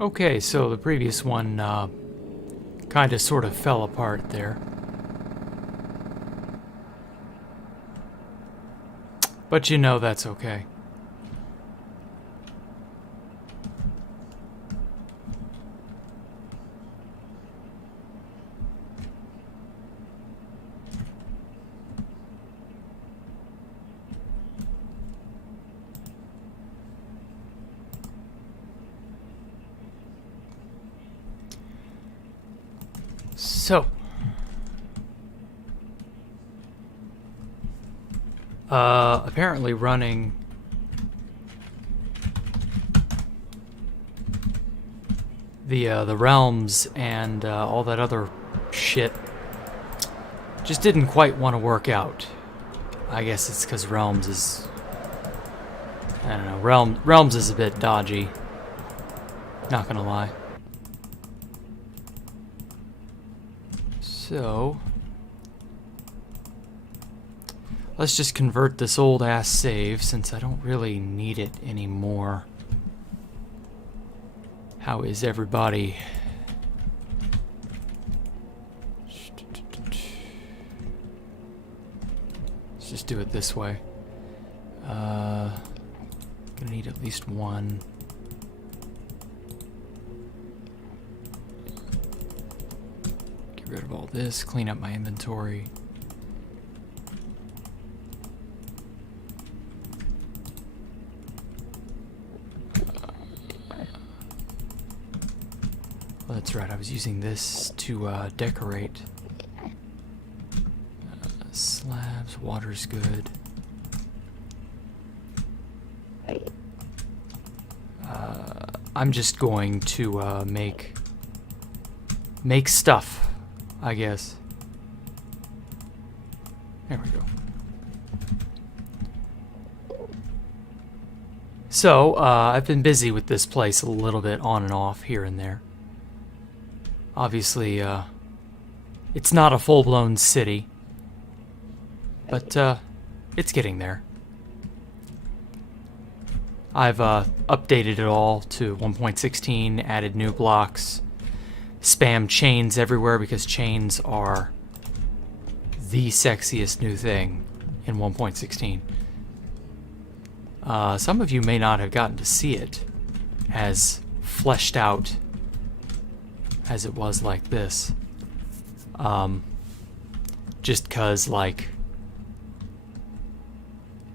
Okay, so the previous one kind of sort of fell apart there. But you know that's okay. So, apparently running the realms and all that other shit just didn't quite want to work out. I guess it's because realms is, I don't know, realms is a bit dodgy. Not gonna lie. So, let's just convert this old ass save since I don't really need it anymore. How is everybody? Let's just do it this way. Gonna need at least one. Rid of all this, clean up my inventory. Well, that's right, I was using this to decorate. Slabs, water's good. I'm just going to make stuff, I guess. There we go. So, I've been busy with this place a little bit on and off here and there. Obviously, it's not a full-blown city, but it's getting there. I've updated it all to 1.16, added new blocks, spam chains everywhere because chains are the sexiest new thing in 1.16. Some of you may not have gotten to see it as fleshed out as it was like this. Just cause, like,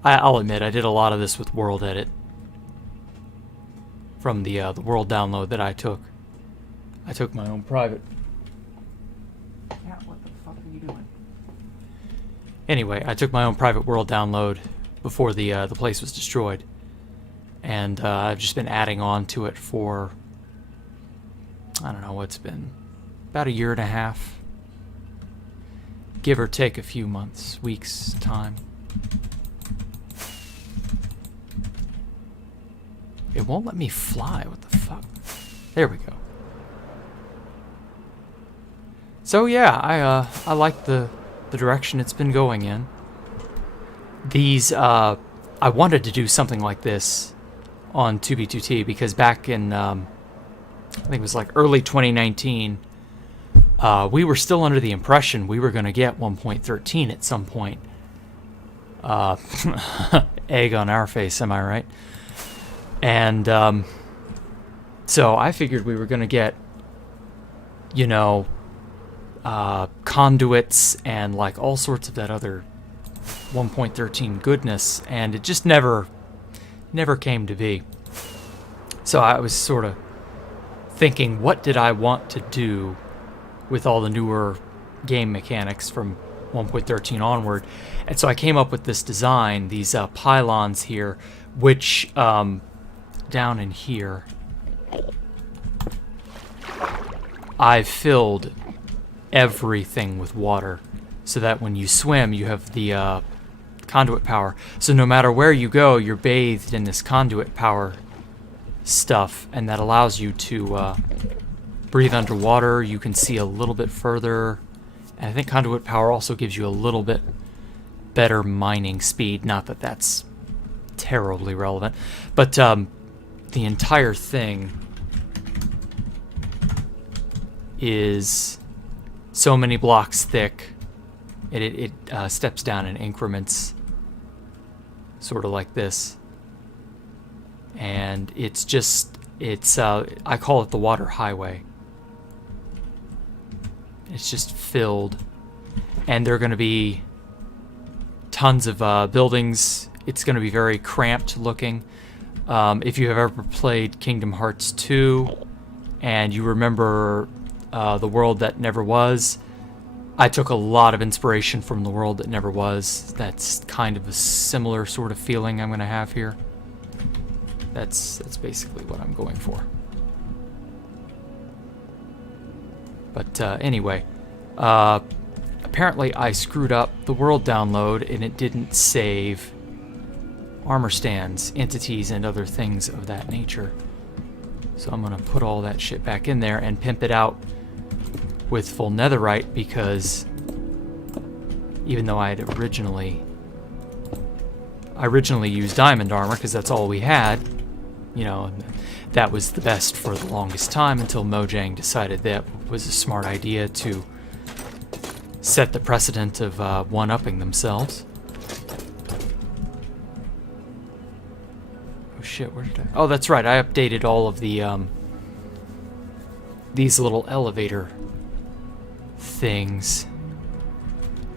I'll admit I did a lot of this with World Edit from the World download that I took. I took my own private. Cat, what the fuck are you doing? Anyway, I took my own private World download before the place was destroyed, and I've just been adding on to it for, I don't know what's been, about a year and a half, give or take a few months, weeks time. It won't let me fly. What the fuck? There we go. So yeah, I like the direction it's been going in. These I wanted to do something like this on 2B2T because back in I think it was like early 2019, we were still under the impression we were going to get 1.13 at some point. Egg on our face, am I right? And so I figured we were going to get, you know, conduits and like all sorts of that other 1.13 goodness, and it just never came to be. So I was sort of thinking, what did I want to do with all the newer game mechanics from 1.13 onward? And so I came up with this design, these pylons here, which down in here I've filled everything with water so that when you swim you have the conduit power, so no matter where you go you're bathed in this conduit power stuff, and that allows you to breathe underwater. You can see a little bit further, and I think conduit power also gives you a little bit better mining speed. Not that that's terribly relevant, but the entire thing is so many blocks thick. It steps down in increments, sort of like this. And it's just, I call it the water highway. It's just filled. And there are going to be tons of buildings. It's going to be very cramped looking. If you have ever played Kingdom Hearts 2 and you remember the world that never was, I took a lot of inspiration from the world that never was. That's kind of a similar sort of feeling I'm going to have here. That's basically what I'm going for. But anyway, apparently I screwed up the world download and it didn't save armor stands, entities, and other things of that nature. So I'm going to put all that shit back in there and pimp it out with full netherite, because even though I originally used diamond armor because that's all we had, you know, that was the best for the longest time until Mojang decided that was a smart idea to set the precedent of one-upping themselves. Oh shit, where did I... Oh, that's right, I updated all of the these little elevator things.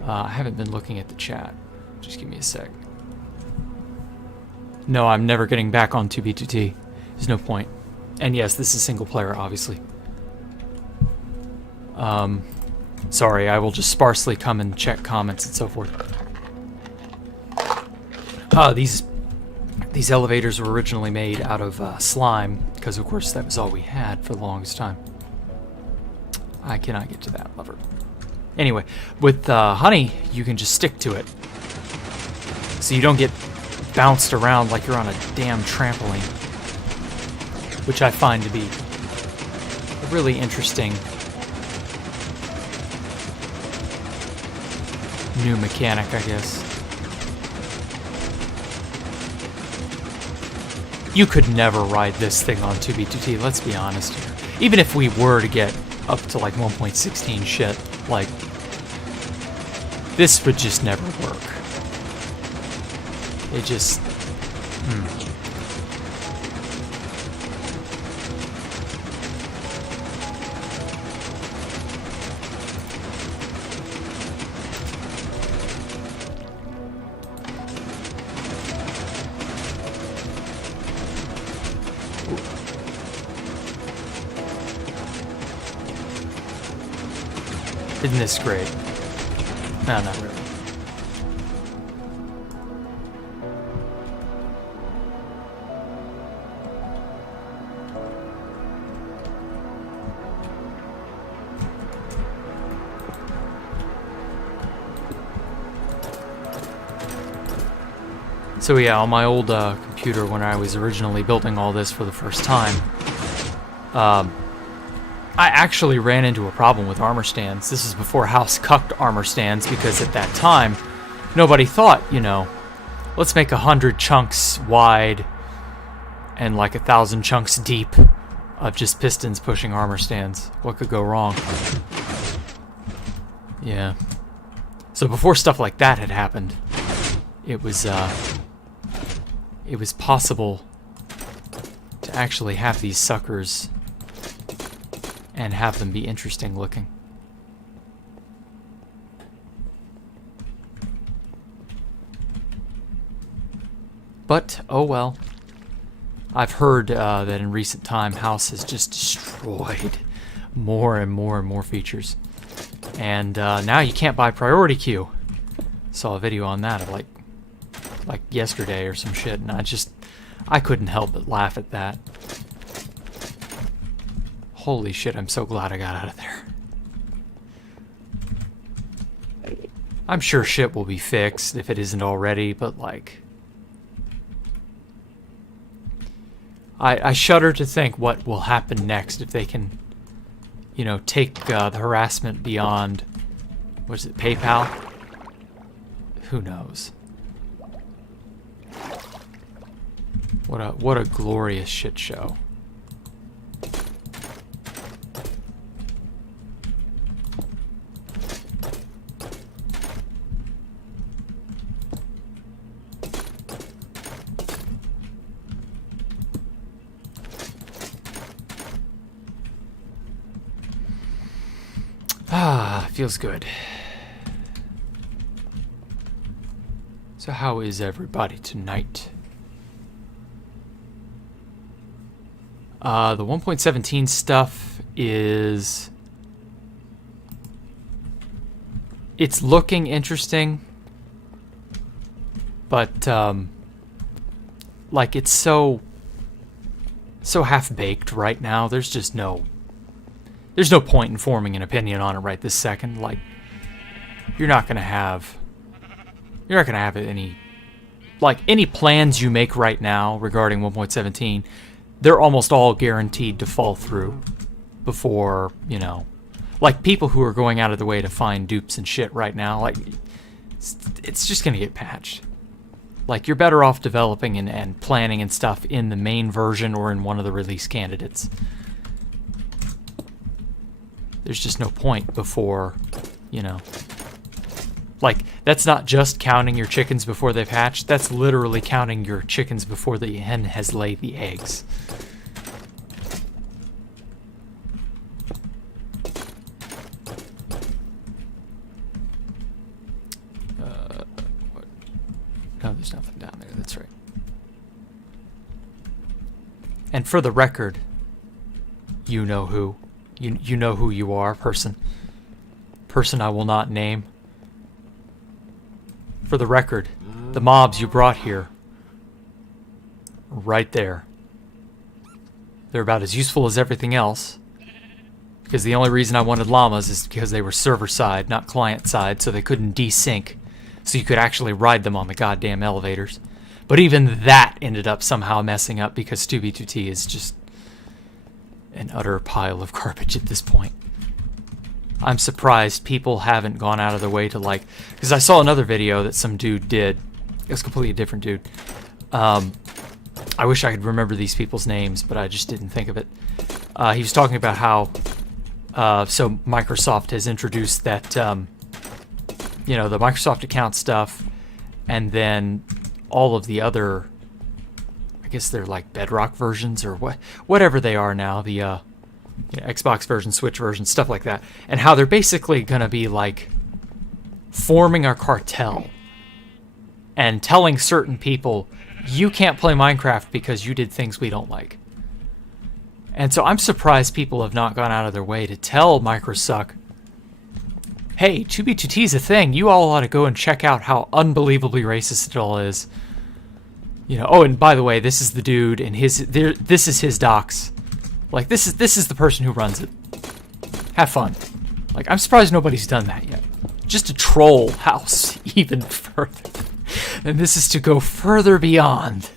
I haven't been looking at the chat. Just give me a sec. No, I'm never getting back on 2B2T. There's no point. And yes, this is single player, obviously. Sorry, I will just sparsely come and check comments and so forth. These elevators were originally made out of slime, because of course that was all we had for the longest time. I cannot get to that lever. Anyway, with honey, you can just stick to it. So you don't get bounced around like you're on a damn trampoline. Which I find to be a really interesting new mechanic, I guess. You could never ride this thing on 2B2T, let's be honest here. Even if we were to get up to like 1.16 shit, like, this would just never work. It just... Isn't this great? No, not really. So yeah, on my old computer when I was originally building all this for the first time, I actually ran into a problem with armor stands. This is before House cucked armor stands, because at that time, nobody thought, you know, let's make 100 chunks wide and like 1,000 chunks deep of just pistons pushing armor stands. What could go wrong? Yeah. So before stuff like that had happened, it was possible to actually have these suckers and have them be interesting looking. But, oh well. I've heard that in recent time, House has just destroyed more and more and more features. And now you can't buy priority queue. Saw a video on that of like yesterday or some shit, and I couldn't help but laugh at that. Holy shit, I'm so glad I got out of there. I'm sure shit will be fixed if it isn't already, but like... I shudder to think what will happen next if they can, you know, take the harassment beyond, what is it, PayPal? Who knows? What a glorious shit show. Ah, feels good. So how is everybody tonight? The 1.17 stuff is... It's looking interesting, but, like, it's so half-baked right now. There's just no point in forming an opinion on it right this second. Like, you're not gonna have any plans you make right now regarding 1.17. They're almost all guaranteed to fall through before, you know, like people who are going out of the way to find dupes and shit right now. Like, it's just gonna get patched. Like, you're better off developing and planning and stuff in the main version or in one of the release candidates. There's just no point before, you know. Like, that's not just counting your chickens before they've hatched. That's literally counting your chickens before the hen has laid the eggs. No, there's nothing down there. That's right. And for the record, you know who. You know who you are, person. Person I will not name. For the record, the mobs you brought here, right there. They're about as useful as everything else. Because the only reason I wanted llamas is because they were server side, not client side, so they couldn't desync. So you could actually ride them on the goddamn elevators. But even that ended up somehow messing up because 2B2T is just an utter pile of garbage at this point. I'm surprised people haven't gone out of their way to, like... Because I saw another video that some dude did. It was completely a different dude. I wish I could remember these people's names, but I just didn't think of it. He was talking about how... so Microsoft has introduced that... you know, the Microsoft account stuff, and then all of the other, I guess they're like Bedrock versions or whatever they are now, the you know, Xbox version, Switch version, stuff like that, and how they're basically gonna be like forming a cartel and telling certain people, you can't play Minecraft because you did things we don't like. And so I'm surprised people have not gone out of their way to tell Microsoft, hey, 2B2T is a thing. You all ought to go and check out how unbelievably racist it all is. You know. Oh, and by the way, this is the dude, and this is his docs. Like, this is the person who runs it. Have fun. Like, I'm surprised nobody's done that yet. Just to troll House even further. And this is to go further beyond.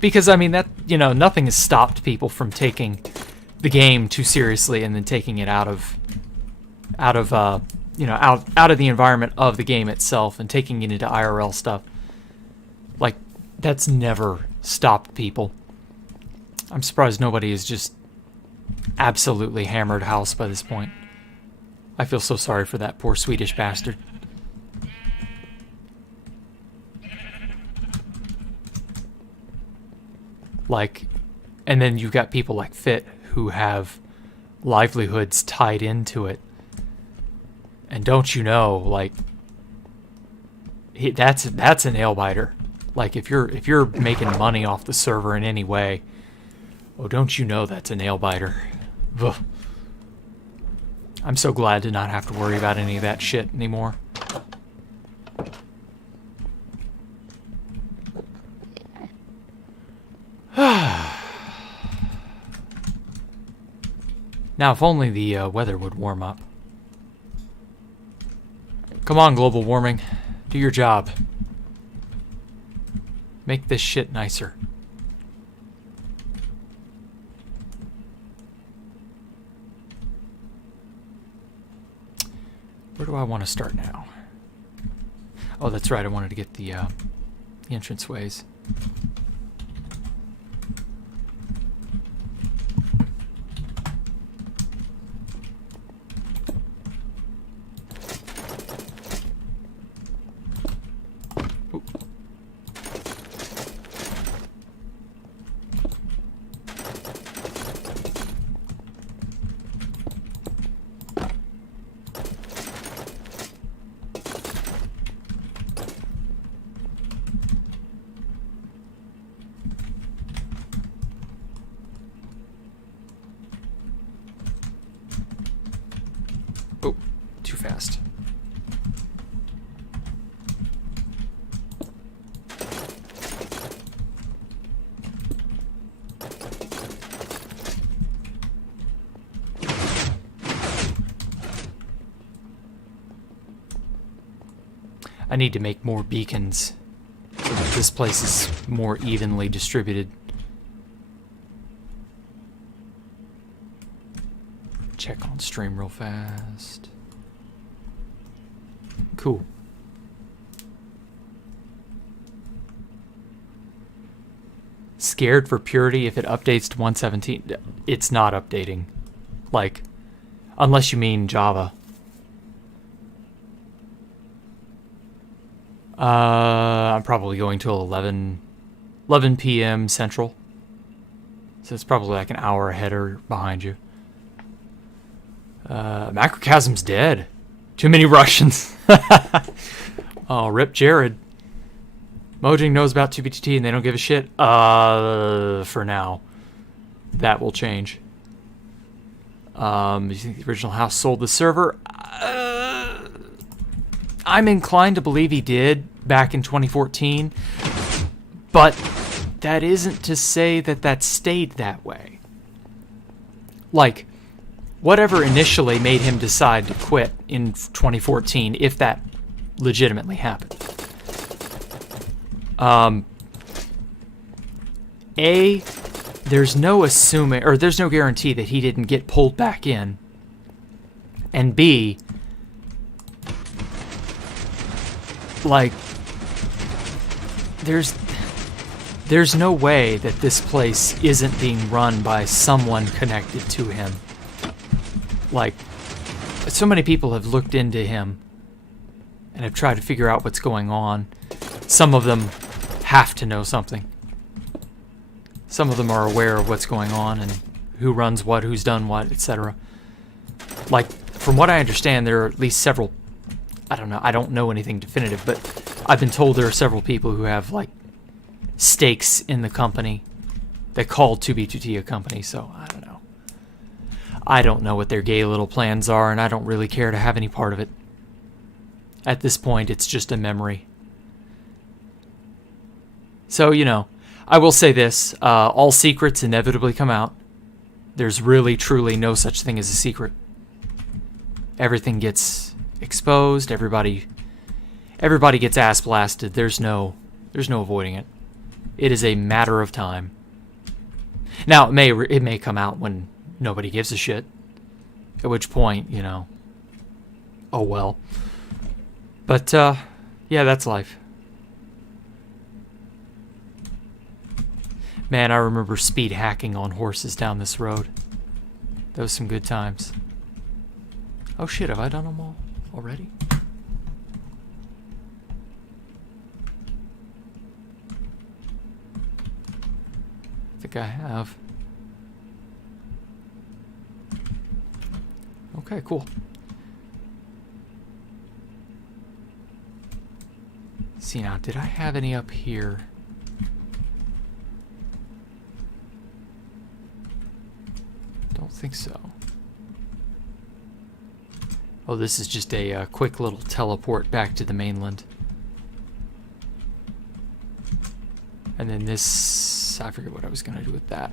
Because I mean that, you know, nothing has stopped people from taking the game too seriously and then taking it out of you know, out of the environment of the game itself and taking it into IRL stuff. Like, that's never stopped people. I'm surprised nobody has just absolutely hammered House by this point. I feel so sorry for that poor Swedish bastard. Like, and then you've got people like Fit who have livelihoods tied into it. And don't you know, like, that's a nail biter. Like, if you're making money off the server in any way, oh, don't you know that's a nail biter? Ugh. I'm so glad to not have to worry about any of that shit anymore. Now, if only the weather would warm up. Come on, global warming. Do your job. Make this shit nicer. Where do I want to start now? Oh, that's right. I wanted to get the entranceways. too fast. I need to make more beacons so that this place is more evenly distributed. Check on stream real fast. Cool. Scared for purity if it updates to 1.17. It's not updating. Like, unless you mean Java. I'm probably going till 11 p.m. Central. So it's probably like an hour ahead or behind you. Macrochasm's dead. Too many Russians. Oh, rip Jared. Mojang knows about 2BTT and they don't give a shit. For now. That will change. You think the original house sold the server? I'm inclined to believe he did back in 2014. But that isn't to say that that stayed that way. Like, whatever initially made him decide to quit in 2014, if that legitimately happened. There's no assuming, or there's no guarantee that he didn't get pulled back in. And B, like, there's no way that this place isn't being run by someone connected to him. Like, so many people have looked into him and have tried to figure out what's going on. Some of them have to know something. Some of them are aware of what's going on and who runs what, who's done what, etc. Like, from what I understand, there are at least several, I don't know anything definitive, but I've been told there are several people who have, like, stakes in the company that call 2B2T a company, so I don't know. I don't know what their gay little plans are, and I don't really care to have any part of it. At this point, it's just a memory. So, you know, I will say this, all secrets inevitably come out. There's really, truly no such thing as a secret. Everything gets exposed, everybody gets ass blasted. There's no avoiding it. It is a matter of time. Now, it may come out when nobody gives a shit. At which point, you know, oh well. But, yeah, that's life. Man, I remember speed hacking on horses down this road. Those some good times. Oh shit, have I done them all already? I think I have. Okay, cool. See now, did I have any up here? Don't think so. Oh, this is just a quick little teleport back to the mainland. And then this, I forget what I was going to do with that.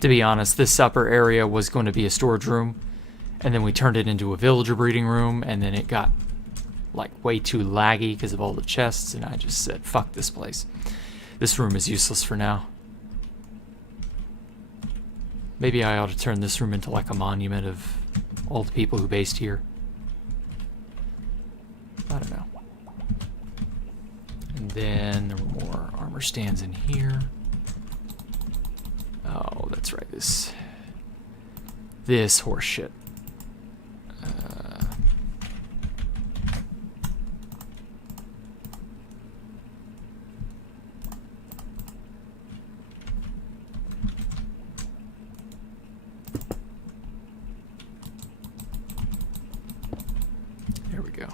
To be honest, this upper area was going to be a storage room, and then we turned it into a villager breeding room, and then it got like way too laggy because of all the chests, and I just said, fuck this place. This room is useless for now. Maybe I ought to turn this room into like a monument of all the people who based here. I don't know. And then there were more armor stands in here. Oh, that's right. This horse shit. There we go.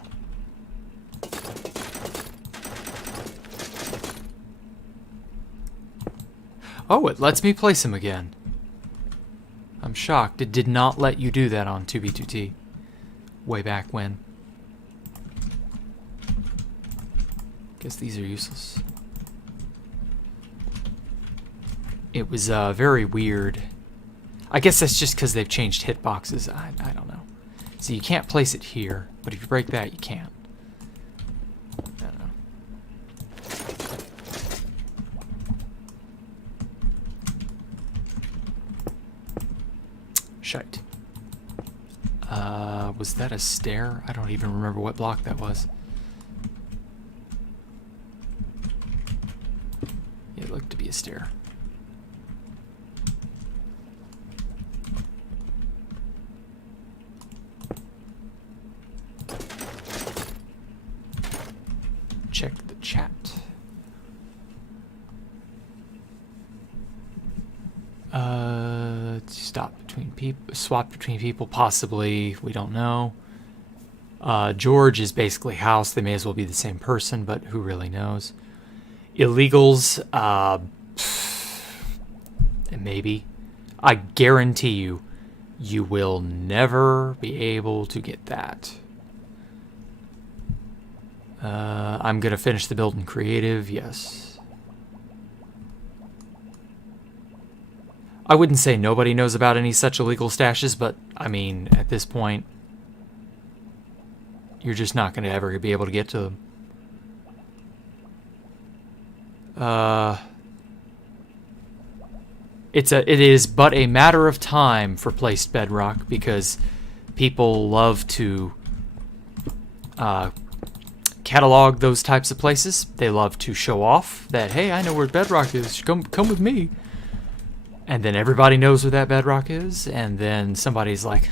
Oh, it lets me place him again. I'm shocked. It did not let you do that on 2B2T. Way back when. Guess these are useless. It was very weird. I guess that's just because they've changed hitboxes. I don't know. So you can't place it here, but if you break that, you can. I don't know. Shite. Was that a stair? I don't even remember what block that was. It looked to be a stair. Check the chat. Swap between people, possibly. We don't know. George is basically house. They may as well be the same person, but who really knows? Illegals, maybe. I guarantee you, you will never be able to get that. I'm gonna finish the build in creative, yes. I wouldn't say nobody knows about any such illegal stashes, but, I mean, at this point, you're just not gonna ever be able to get to them. It is but a matter of time for placed bedrock, because people love to catalog those types of places. They love to show off that, hey, I know where bedrock is. Come with me. And then everybody knows where that bedrock is, and then somebody's like,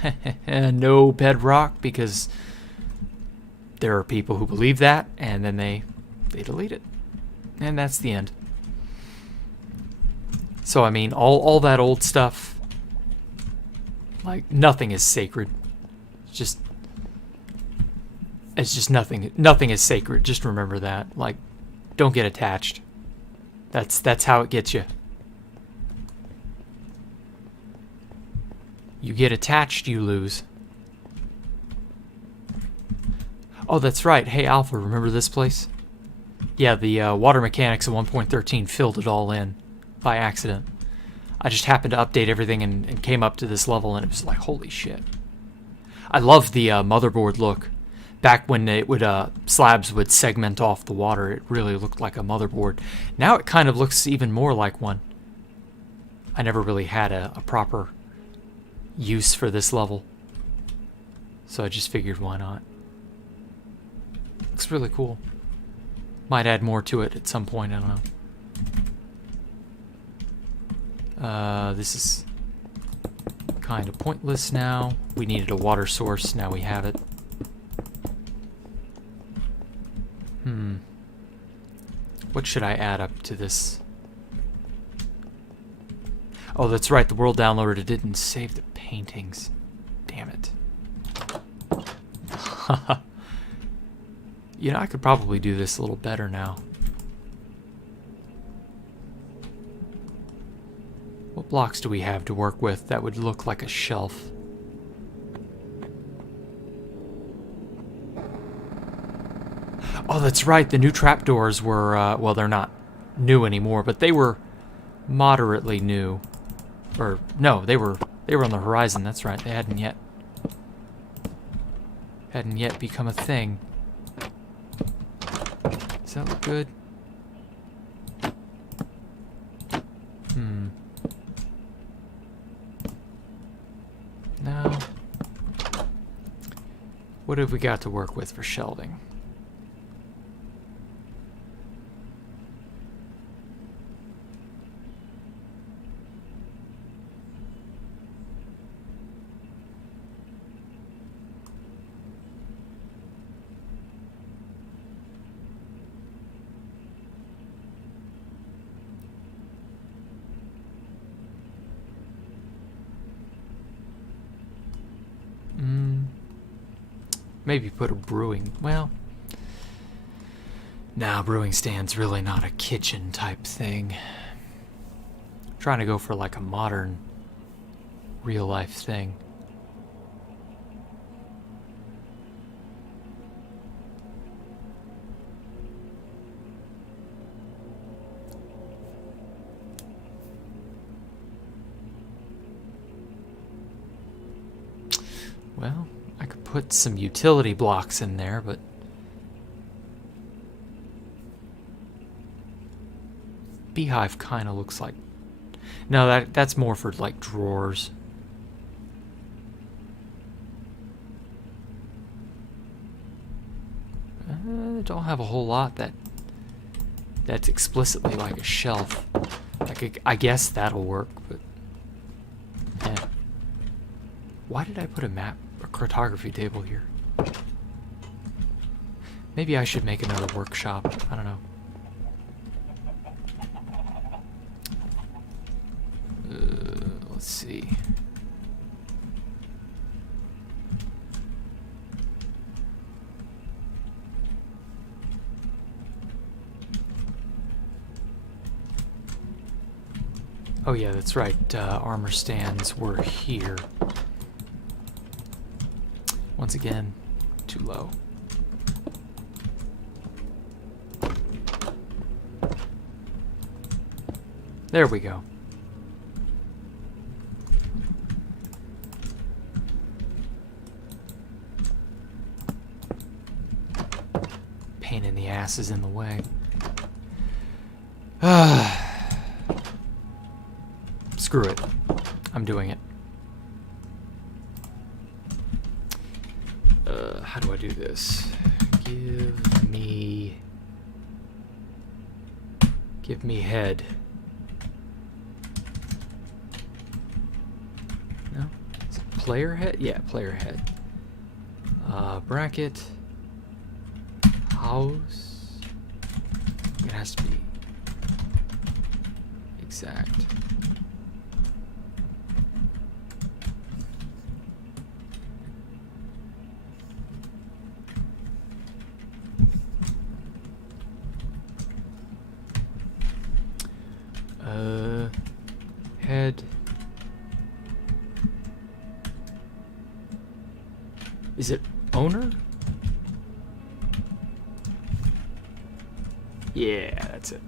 no bedrock, because there are people who believe that, and then they delete it. And that's the end. So, I mean, all that old stuff, like, nothing is sacred. It's just nothing is sacred. Just remember that. Like, don't get attached. That's how it gets you. You get attached, you lose. Oh, that's right. Hey, Alpha, remember this place? Yeah, the water mechanics of 1.13 filled it all in by accident. I just happened to update everything and came up to this level, and it was like, holy shit. I love the motherboard look. Back when it would slabs would segment off the water, it really looked like a motherboard. Now it kind of looks even more like one. I never really had a proper use for this level, so I just figured, why not? Looks really cool. Might add more to it at some point, I don't know. This is kind of pointless now. We needed a water source, now we have it. What should I add up to this? Oh, that's right, the world downloader didn't save the paintings. Damn it. You know, I could probably do this a little better now. What blocks do we have to work with that would look like a shelf? Oh, that's right, the new trapdoors were, well, they're not new anymore, but they were moderately new. Or, no, they were on the horizon, that's right, they hadn't yet become a thing. Does that look good? No. What have we got to work with for shelving? Maybe put a brewing, well, nah, brewing stand's really not a kitchen type thing. I'm trying to go for like a modern real life thing. Well, I could put some utility blocks in there, but beehive kind of looks like... No, that's more for like drawers. Don't have a whole lot that's explicitly like a shelf. Like I guess that'll work, but yeah. Why did I put a cartography table here? Maybe I should make another workshop. I don't know. Let's see. Oh yeah, that's right. Armor stands were here. Once again, too low. There we go. Pain in the ass is in the way. Screw it. I'm doing it. How do I do this? Give me head. No? Is it player head? Yeah, player head. Bracket. House. It has to be exact. Head. Is it owner? Yeah, that's it.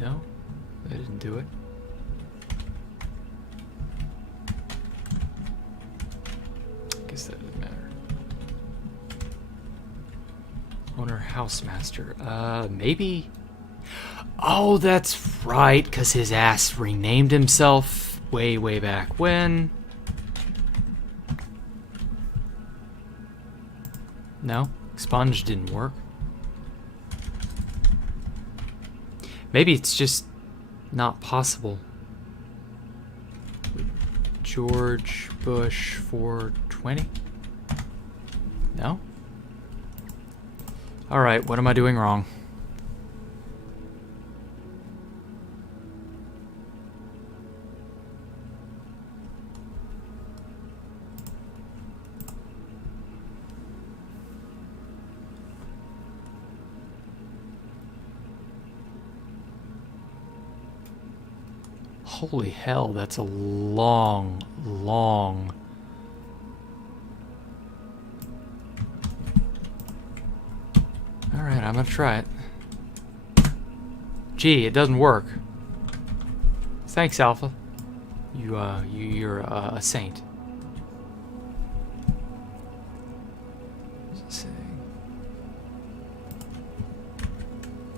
No, I didn't do it. I guess that doesn't matter. Owner housemaster. Maybe. Oh, that's right, because his ass renamed himself way back when. No, expunge didn't work. Maybe it's just not possible. George Bush 420? No? Alright, what am I doing wrong? Holy hell, that's a long. Alright, I'm gonna try it. Gee, it doesn't work. Thanks, Alpha. You're a saint. What's it say?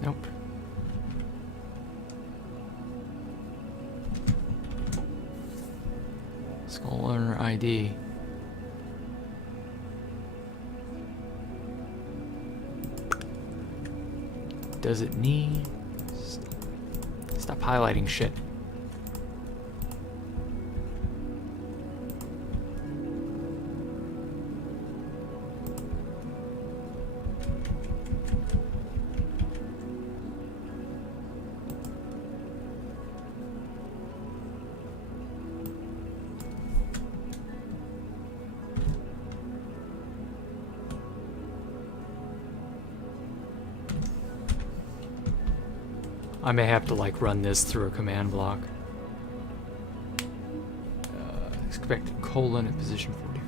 Nope. Skull owner ID. Does it need... Stop highlighting shit. I may have to like run this through a command block. Expected colon at position 44.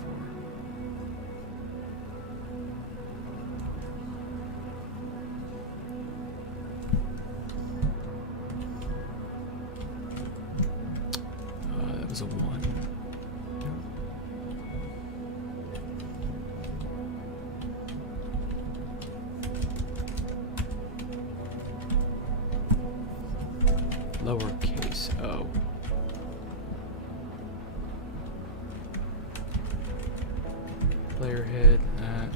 That was a 1. Lowercase o. Player head, that.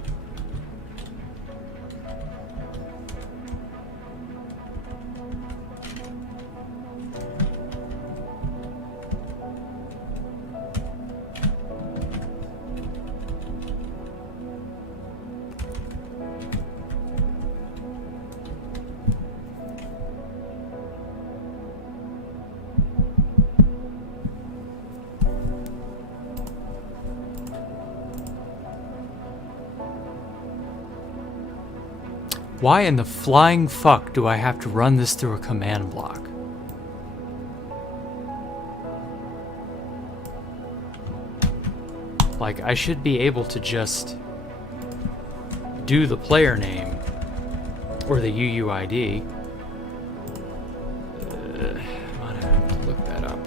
Why in the flying fuck do I have to run this through a command block? Like, I should be able to just do the player name or the UUID. I'm gonna have to look that up.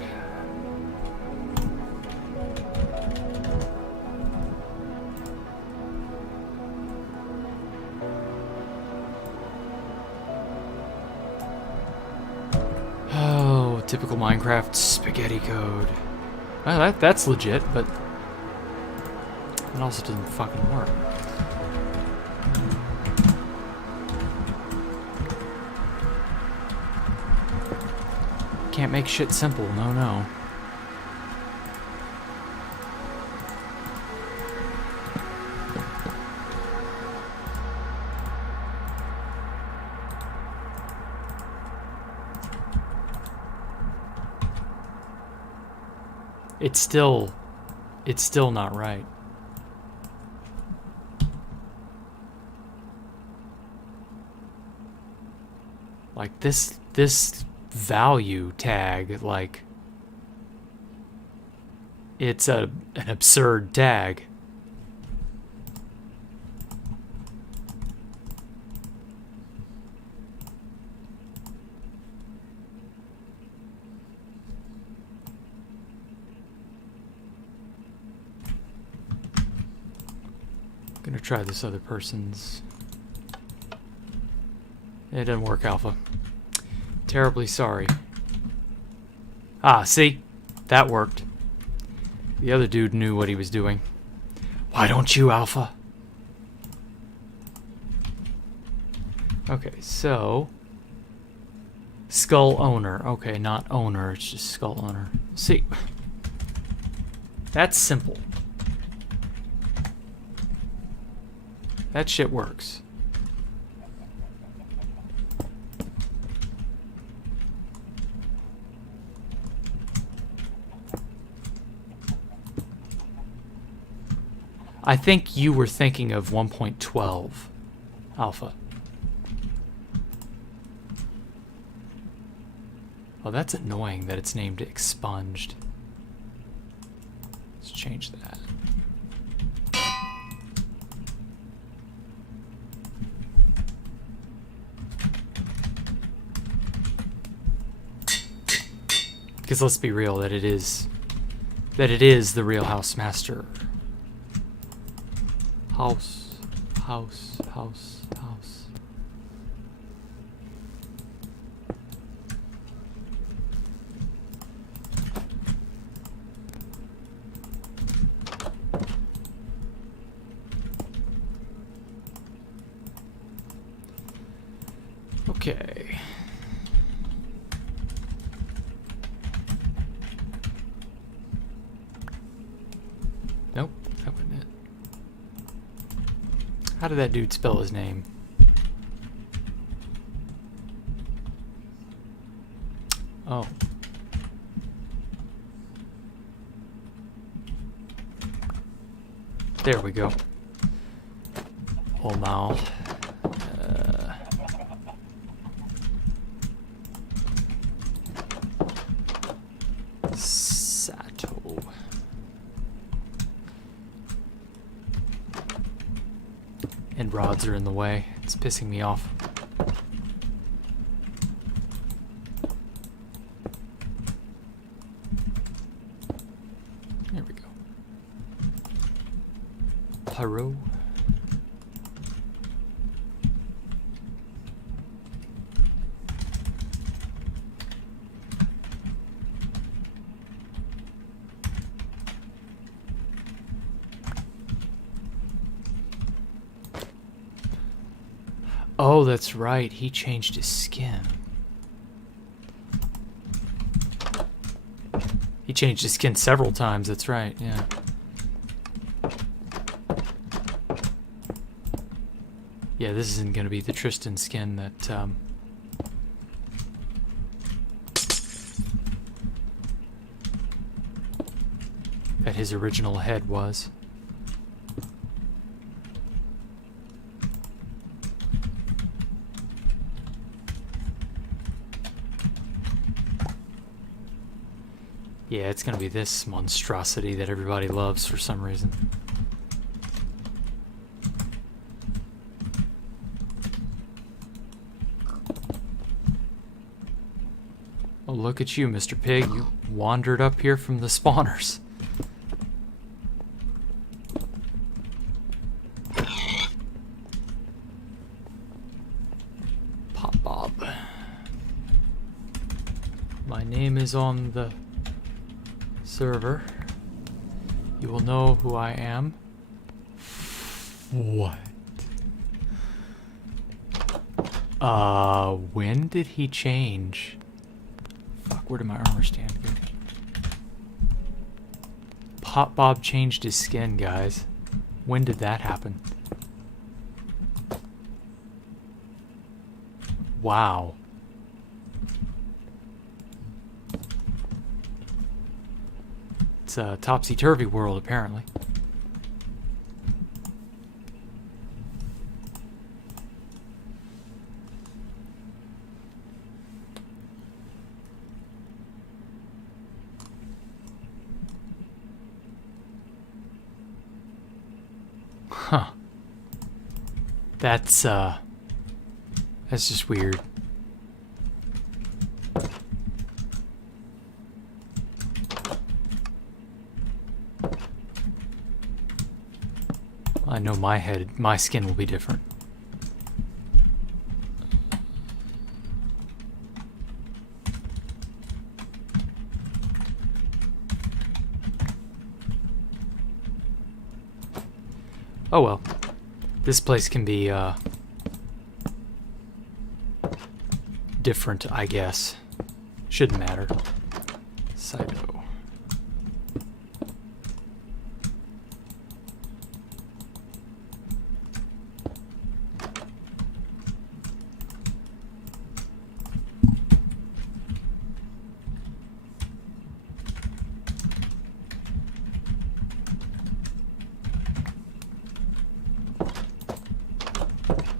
Typical Minecraft spaghetti code. Well, that's legit, but it also doesn't fucking work. Can't make shit simple, no. It's still not right. Like this value tag, like it's an absurd tag. Gonna try this other person's. It didn't work, Alpha. Terribly sorry. Ah, see? That worked. The other dude knew what he was doing. Why don't you, Alpha? Okay, so... Skull owner. Okay, not owner, it's just skull owner. See? That's simple. That shit works. I think you were thinking of 1.12 alpha. Oh, that's annoying that it's named expunged. Let's change that. Because let's be real, that it is the real house master. House, house, house, house. Okay. Nope, that wasn't it. How did that dude spell his name? Oh. There we go. Oh, now. And rods are in the way. It's pissing me off. There we go. Pyro. Oh, that's right. He changed his skin. He changed his skin several times. That's right. Yeah. Yeah, this isn't going to be the Tristan skin that, that his original head was. Yeah, it's gonna be this monstrosity that everybody loves for some reason. Oh, look at you, Mr. Pig. You wandered up here from the spawners. Pop Bob. My name is on the server. You will know who I am. What? When did he change? Fuck, where did my armor stand go? Pop Bob changed his skin, guys. When did that happen? Wow. It's a topsy-turvy world, apparently. Huh. That's just weird. I know my skin will be different. Oh well. This place can be, different, I guess. Shouldn't matter. Cyto.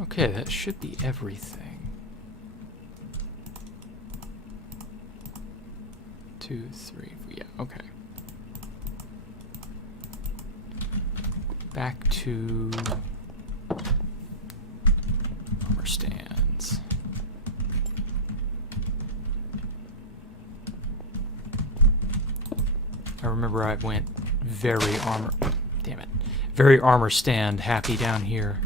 Okay, that should be everything. 2, 3, yeah, okay. Back to armor stands. I remember I went very armor stand happy down here.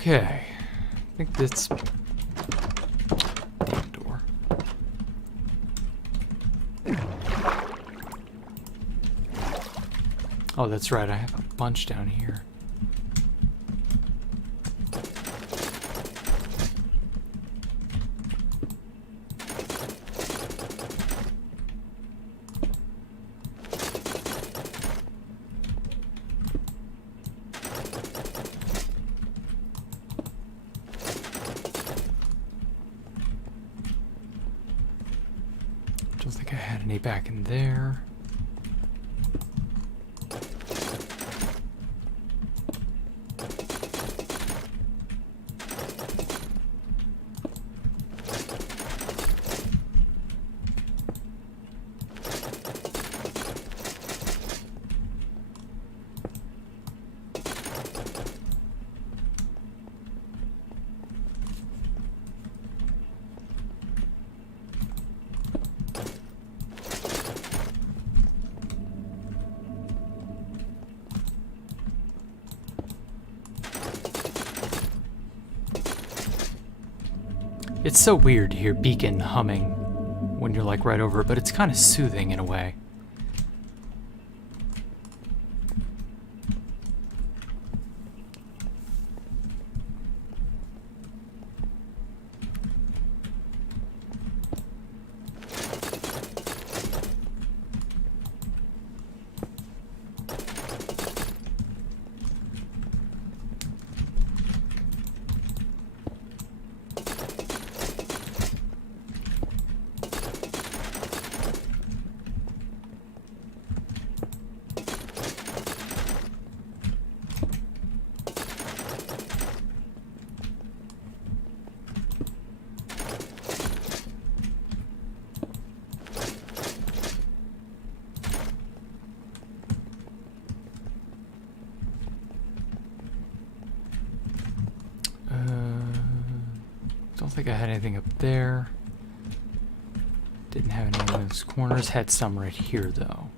Okay. I think that's... Damn door. Oh, that's right. I have a bunch down here. Don't think I had any back in there. It's so weird to hear Beacon humming when you're like right over it, but it's kind of soothing in a way. Don't think I had anything up there. Didn't have any in those corners. Had some right here, though.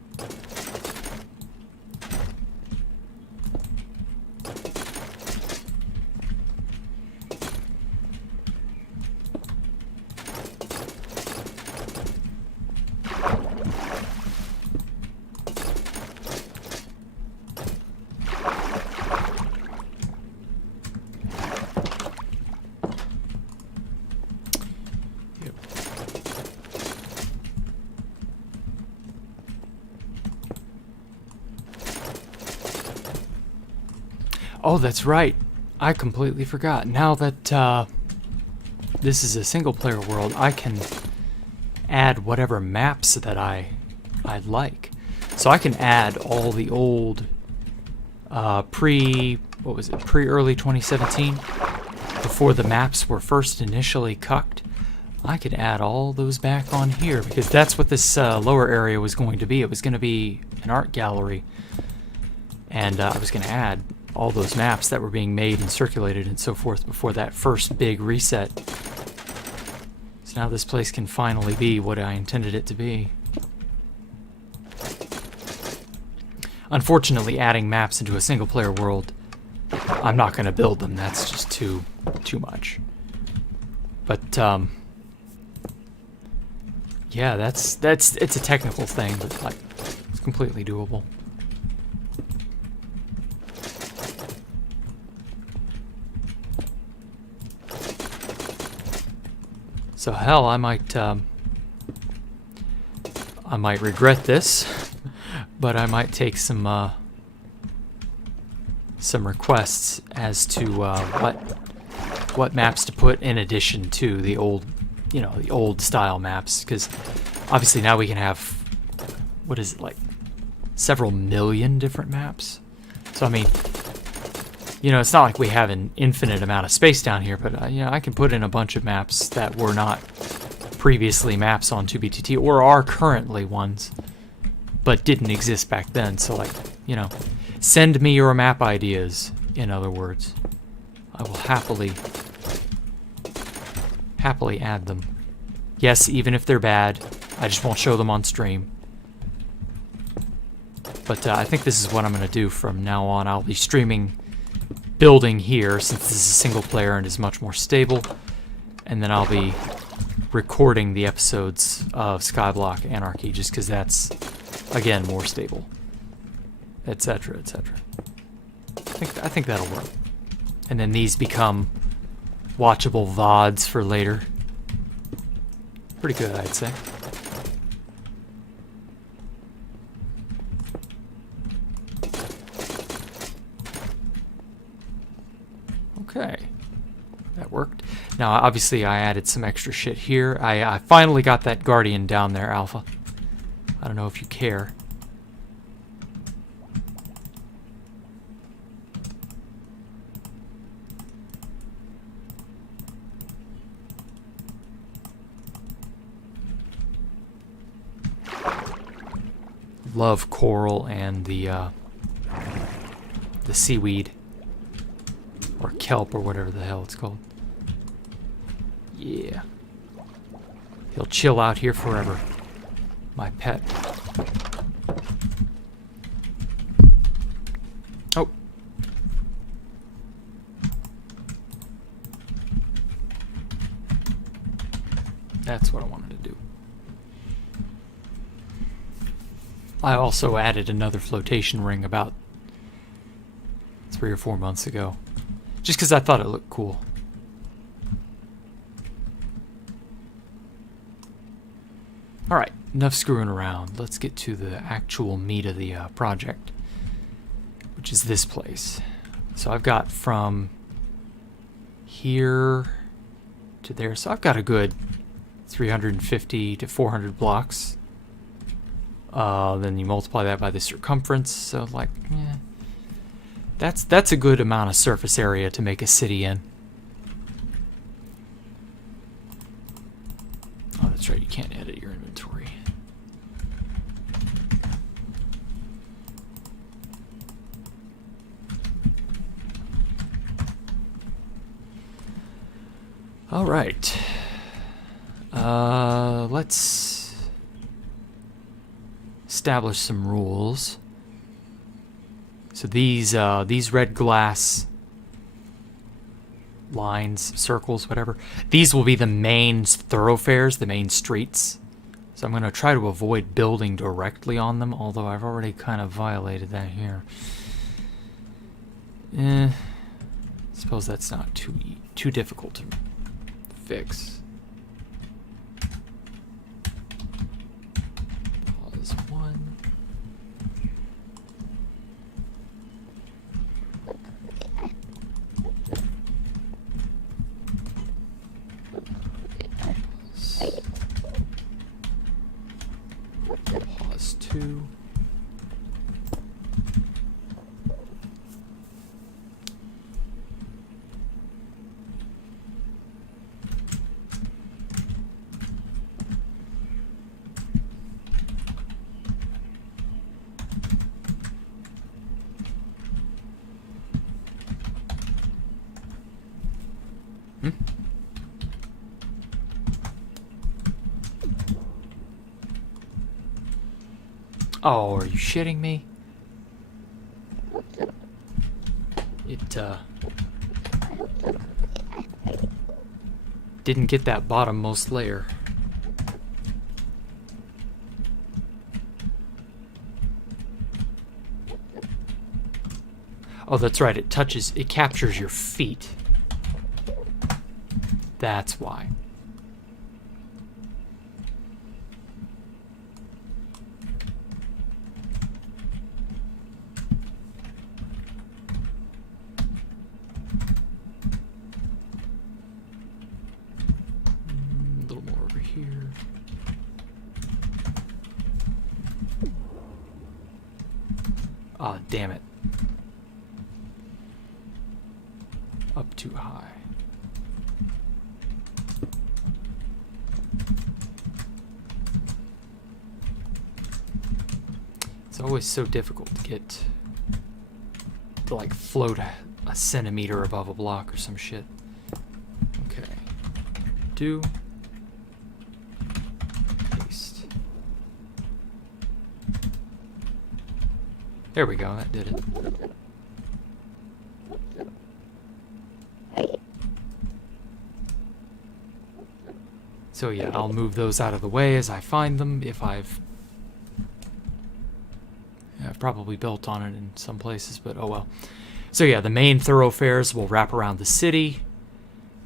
Oh, that's right. I completely forgot. Now that this is a single-player world, I can add whatever maps that I like. So I can add all the old pre-early 2017, before the maps were first initially cucked. I could add all those back on here, because that's what this lower area was going to be. It was going to be an art gallery, and I was going to add all those maps that were being made and circulated and so forth before that first big reset. So now this place can finally be what I intended it to be. Unfortunately, adding maps into a single-player world, I'm not going to build them. That's just too much. But yeah, it's a technical thing, but like it's completely doable. So hell, I might regret this, but I might take some requests as to what maps to put in addition to the old, the old style maps, because obviously now we can have, what is it, like several million different maps. So I mean, it's not like we have an infinite amount of space down here, but I can put in a bunch of maps that were not previously maps on 2BTT, or are currently ones, but didn't exist back then. So like, send me your map ideas, in other words. I will happily add them. Yes, even if they're bad, I just won't show them on stream. But I think this is what I'm going to do from now on. I'll be streaming building here, since this is single player and is much more stable. And then I'll be recording the episodes of Skyblock Anarchy, just because that's, again, more stable. Etc., etc. I think that'll work. And then these become watchable VODs for later. Pretty good, I'd say. Okay. That worked. Now, obviously, I added some extra shit here. I finally got that Guardian down there, Alpha. I don't know if you care. Love coral and the seaweed. Or kelp or whatever the hell it's called. Yeah. He'll chill out here forever. My pet. Oh. That's what I wanted to do. I also added another flotation ring about 3 or 4 months ago. Just because I thought it looked cool. Alright, enough screwing around. Let's get to the actual meat of the project, which is this place. So I've got from here to there. So I've got a good 350 to 400 blocks. Then you multiply that by the circumference. So like, yeah. That's a good amount of surface area to make a city in. Oh, that's right, you can't edit your inventory. All right. Let's establish some rules. So these red glass lines, circles, whatever, these will be the main thoroughfares, the main streets. So I'm going to try to avoid building directly on them, although I've already kind of violated that here. Suppose that's not too difficult to fix. Pause 1. Pause 2. Oh, are you shitting me? It, didn't get that bottommost layer. Oh, that's right, it captures your feet. That's why. Here. Ah, damn it. Up too high. It's always so difficult to get to like float a centimeter above a block or some shit. Okay. Do. There we go, that did it. So yeah, I'll move those out of the way as I find them. If I've probably built on it in some places, but oh well. So yeah, the main thoroughfares will wrap around the city.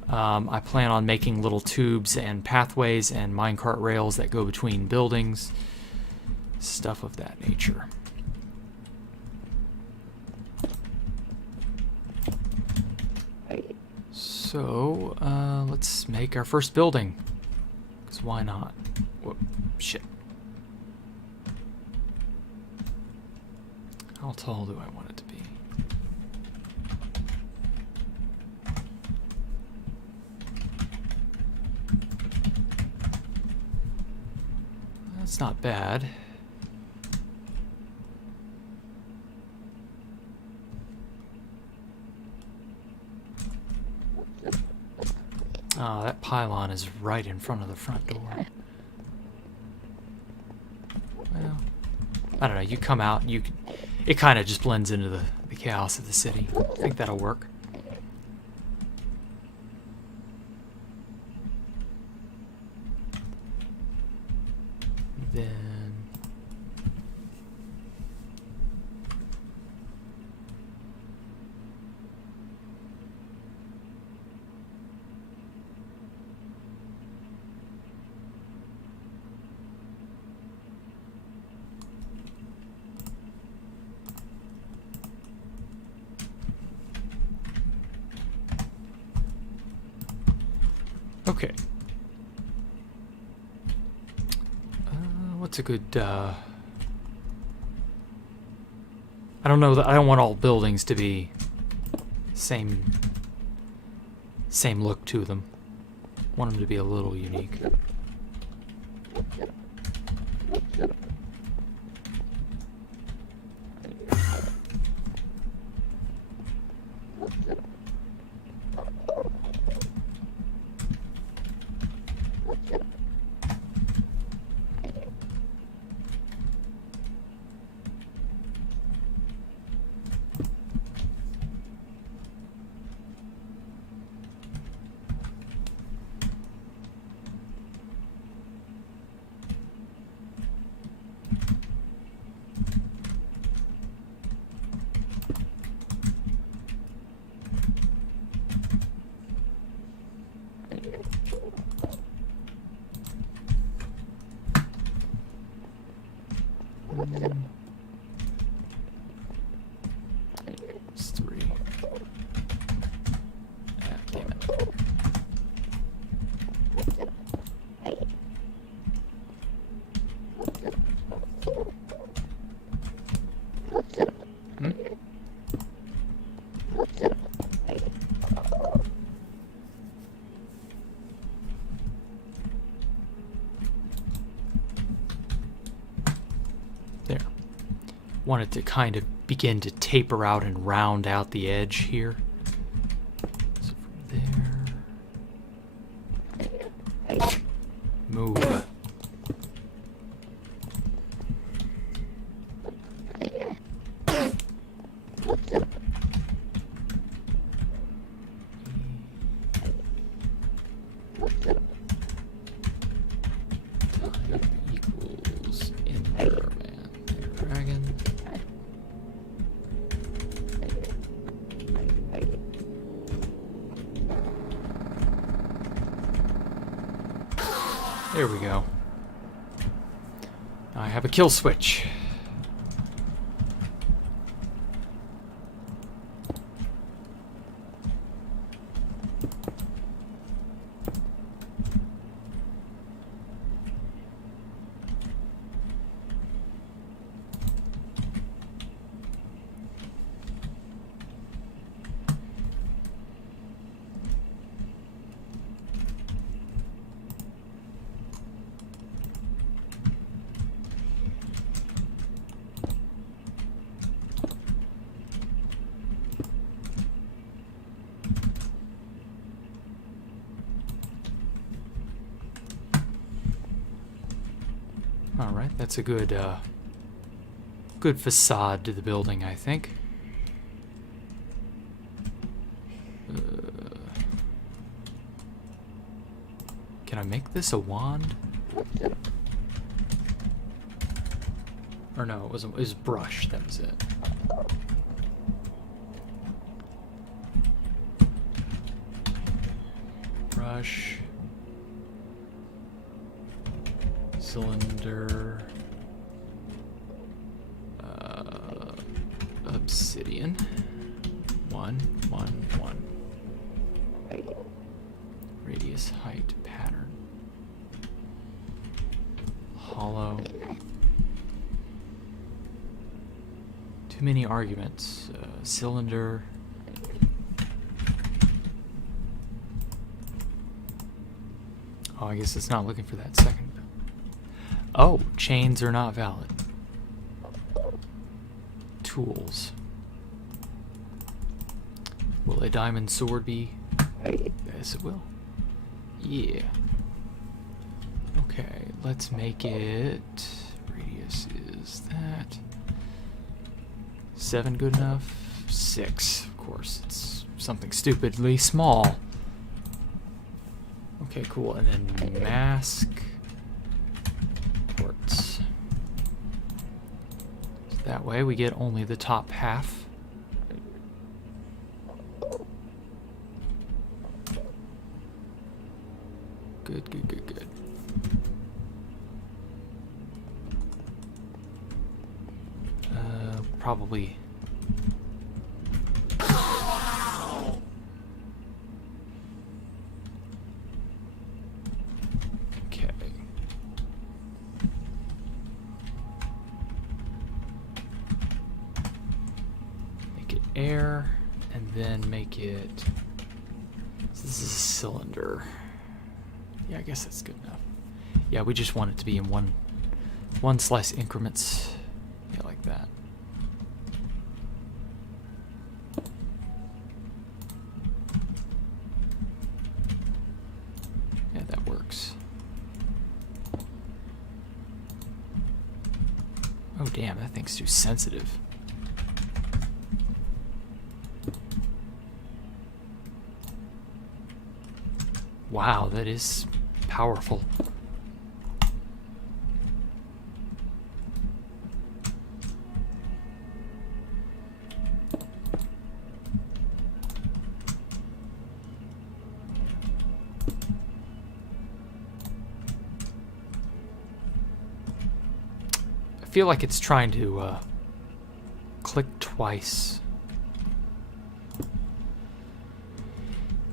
I plan on making little tubes and pathways and minecart rails that go between buildings. Stuff of that nature. So, let's make our first building. Because why not? Whoa, shit. How tall do I want it to be? That's not bad. Oh, that pylon is right in front of the front door. Well, I don't know. You come out, you can, it kind of just blends into the chaos of the city. I think that'll work. Then okay. What's a good, I don't know, I don't want all buildings to be same look to them. I want them to be a little unique. It's 3. Ah, damn it. Hmm? There. Want it to kind of begin to taper out and round out the edge here. So from there, move. Type equals Enderman. Dragon. There we go. I have a kill switch. All right, that's a good good facade to the building, I think. Can Can I make this a wand? Or no, it was brush, that was it. Brush. Cylinder. Obsidian. 1, 1, 1. Radius, height, pattern. Hollow. Too many arguments. Cylinder. Oh, I guess it's not looking for that second. Oh, chains are not valid. Tools. Will a diamond sword be? Yes, it will. Yeah. Okay, let's make it. Radius is that. 7 good enough? 6, of course. It's something stupidly small. Okay, cool. And then mask. Quartz. So that way we get only the top half. Good, good, good, good. Probably. Okay. Make it air, and then make it. This is a cylinder. Yeah, I guess that's good enough. Yeah, we just want it to be in one slice increments. Yeah, like that. Yeah, that works. Oh damn, that thing's too sensitive. Wow, that is powerful. I feel like it's trying to click twice.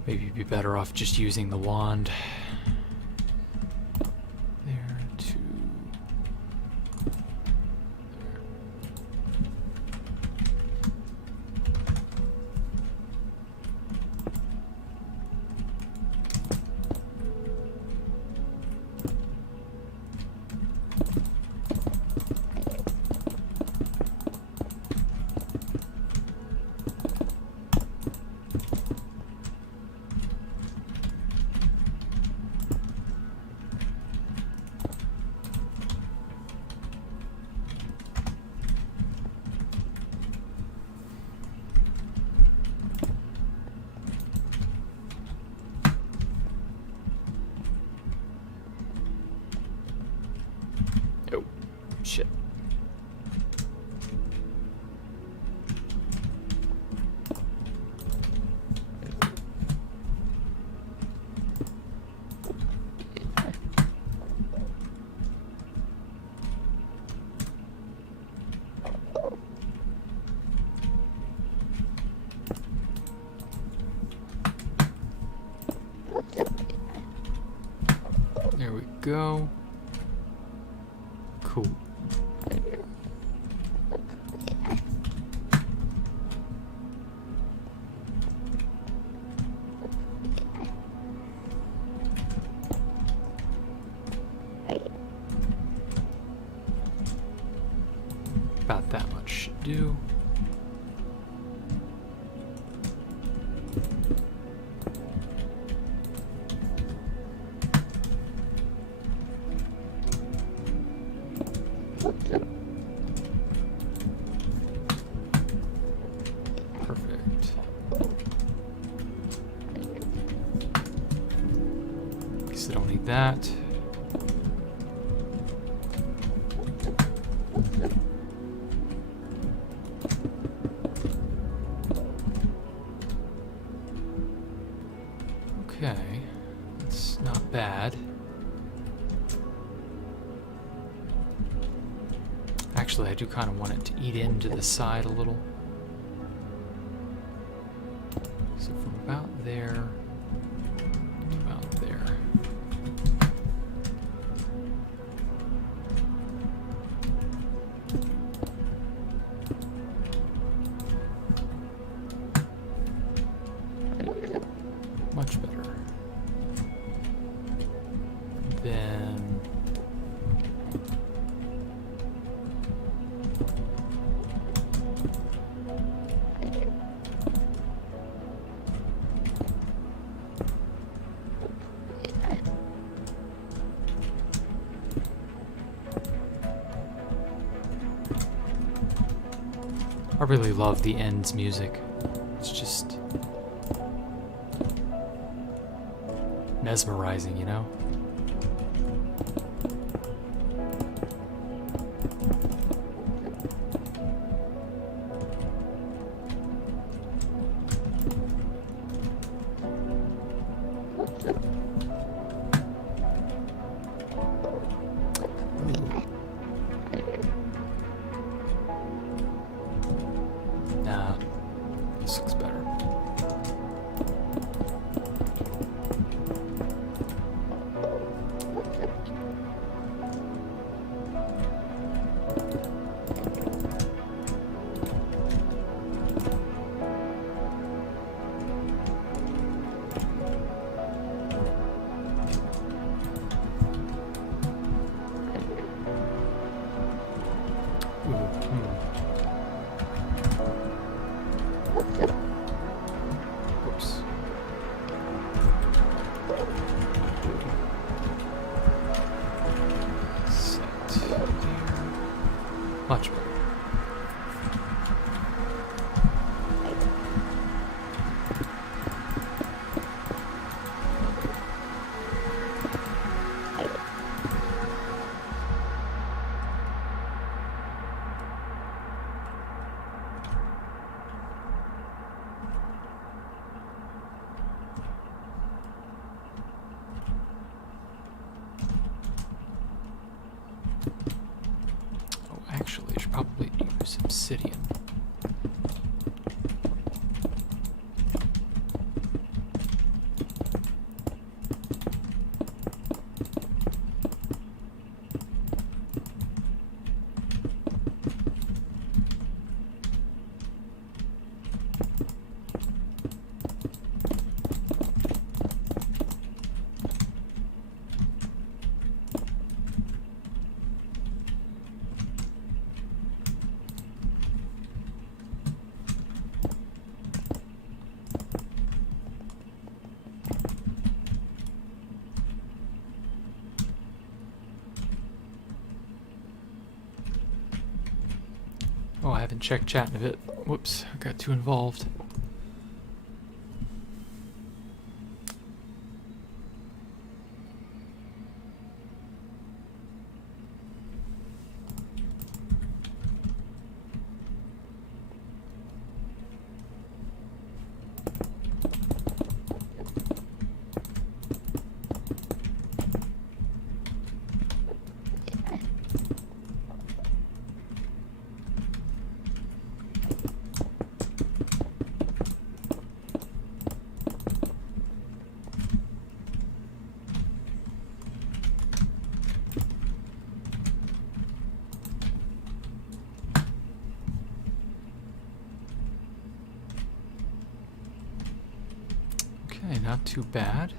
Maybe you'd be better off just using the wand. There, 2. Oh, shit. There we go. Cool. About that much should do. Perfect. Guess I don't need that. that. Okay, that's not bad. Actually, I do kind of want it to eat into the side a little. So from about there to about there. Much better. Then I really love the ends music. It's just mesmerizing, you know? Nah, this looks better. Oops. Set there. Much better. Actually, I should probably use obsidian. Oh, I haven't checked chat in a bit. Whoops, I got too involved. Okay, not too bad.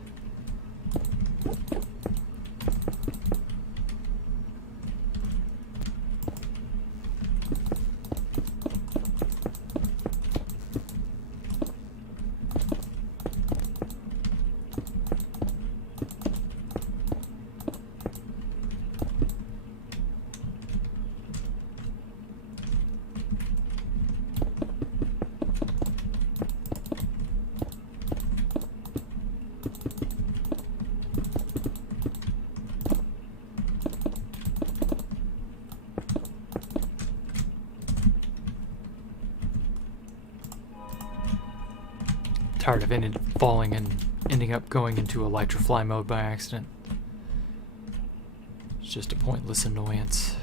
tired of falling and ending up going into electrofly mode by accident. It's just a pointless annoyance.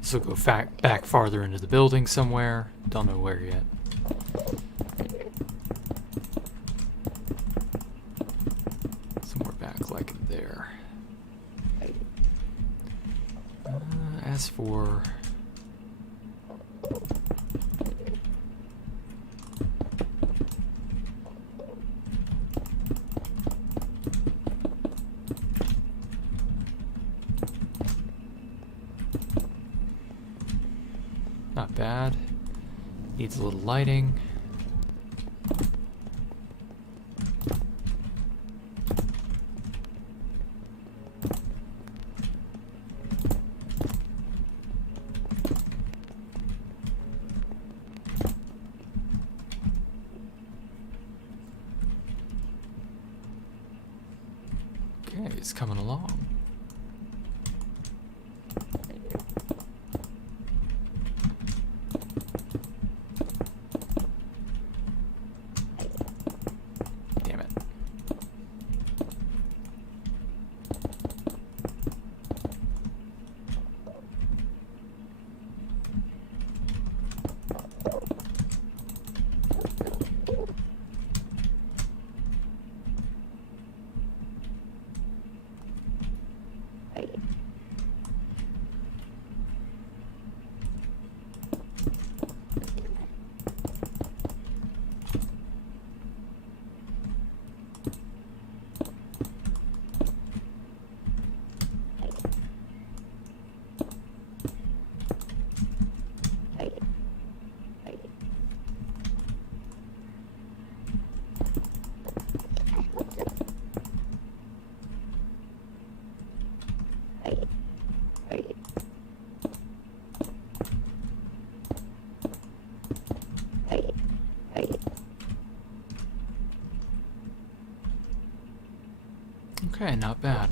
This will go back farther into the building somewhere. Don't know where yet. Somewhere back like there. As for... not bad. Needs a little lighting. Okay, it's coming along. Okay, not bad.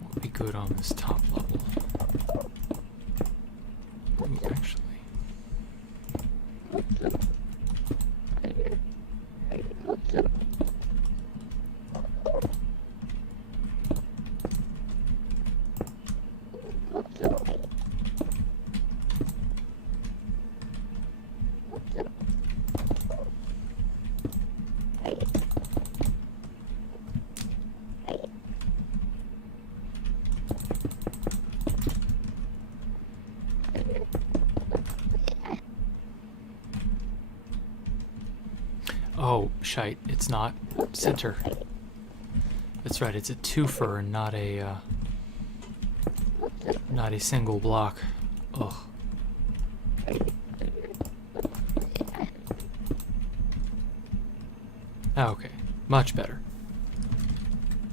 What would be good on this top level? Ooh, actually. Oh, shite. It's not center. That's right, it's a twofer and not a single block. Ugh. Okay, much better.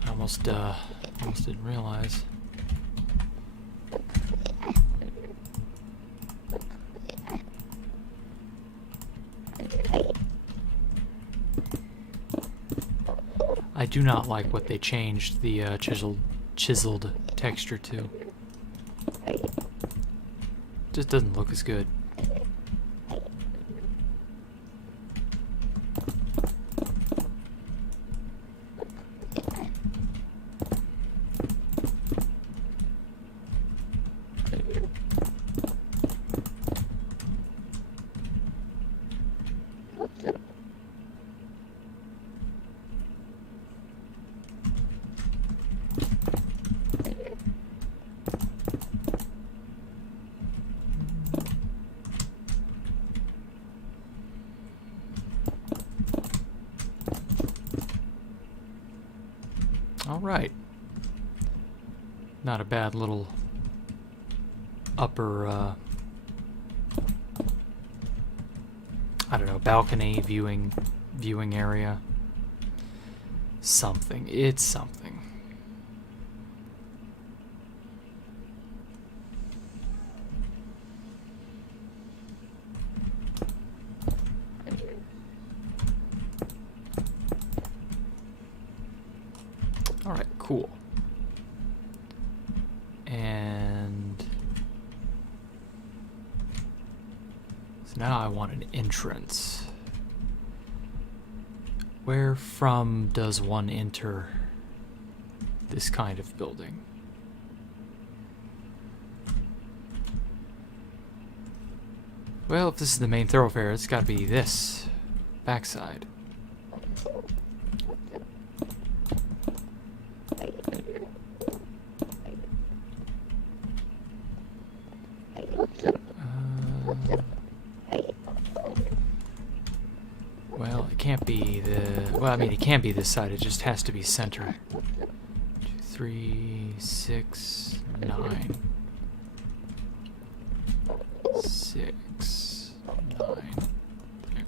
I almost didn't realize. I do not like what they changed the chiseled texture to. Just doesn't look as good. Alright. Not a bad little upper, I don't know, balcony viewing area. Something. It's something. Alright, cool. And so now I want an entrance. Where from does one enter this kind of building? Well, if this is the main thoroughfare, it's gotta be this backside. Well, it can't be the... Well, I mean, it can be this side. It just has to be center. 2, 3, 6, 9. 6, 9.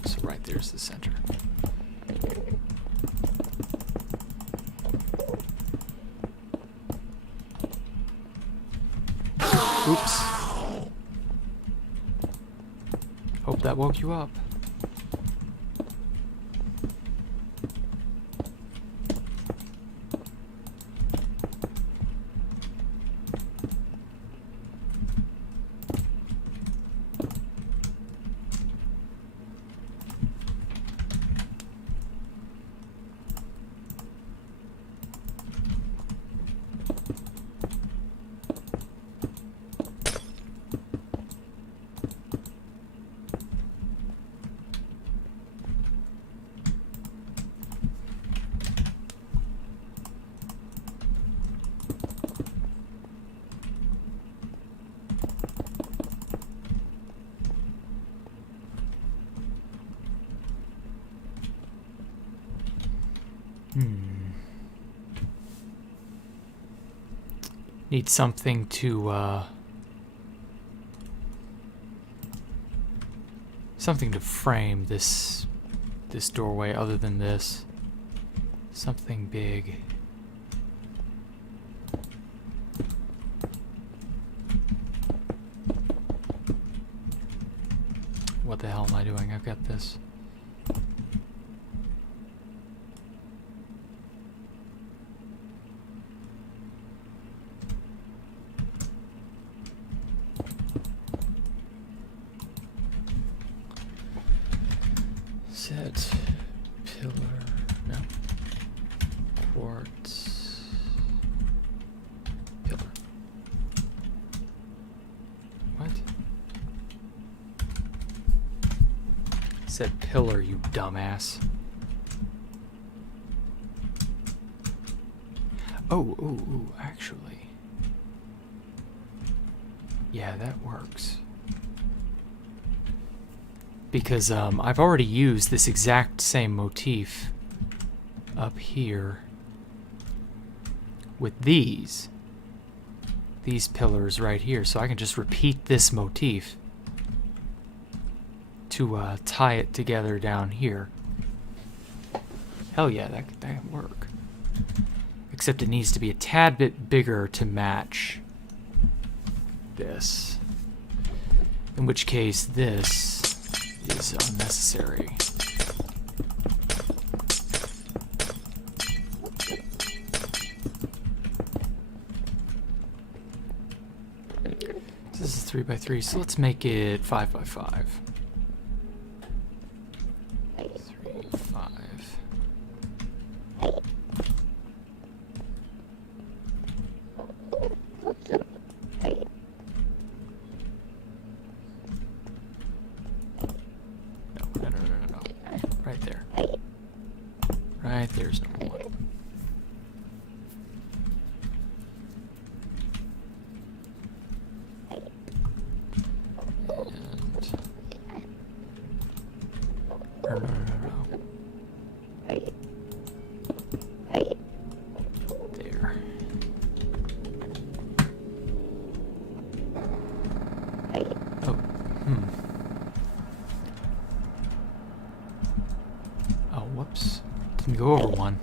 So right there's the center. Oops. Hope that woke you up. Need something to frame this doorway other than this. Something big. What the hell am I doing? I've got this. Set pillar, no, quartz pillar. What? Set pillar, you dumbass. Oh, actually. Yeah, that works. because I've already used this exact same motif up here with these pillars right here, so I can just repeat this motif to tie it together down here. Hell yeah, that can work. Except it needs to be a tad bit bigger to match this. In which case, this is unnecessary. This is 3x3, so let's make it 5x5. 3, 5. No. Right there. Right there's number 1. There. Oh, Oh, whoops. Didn't go over one.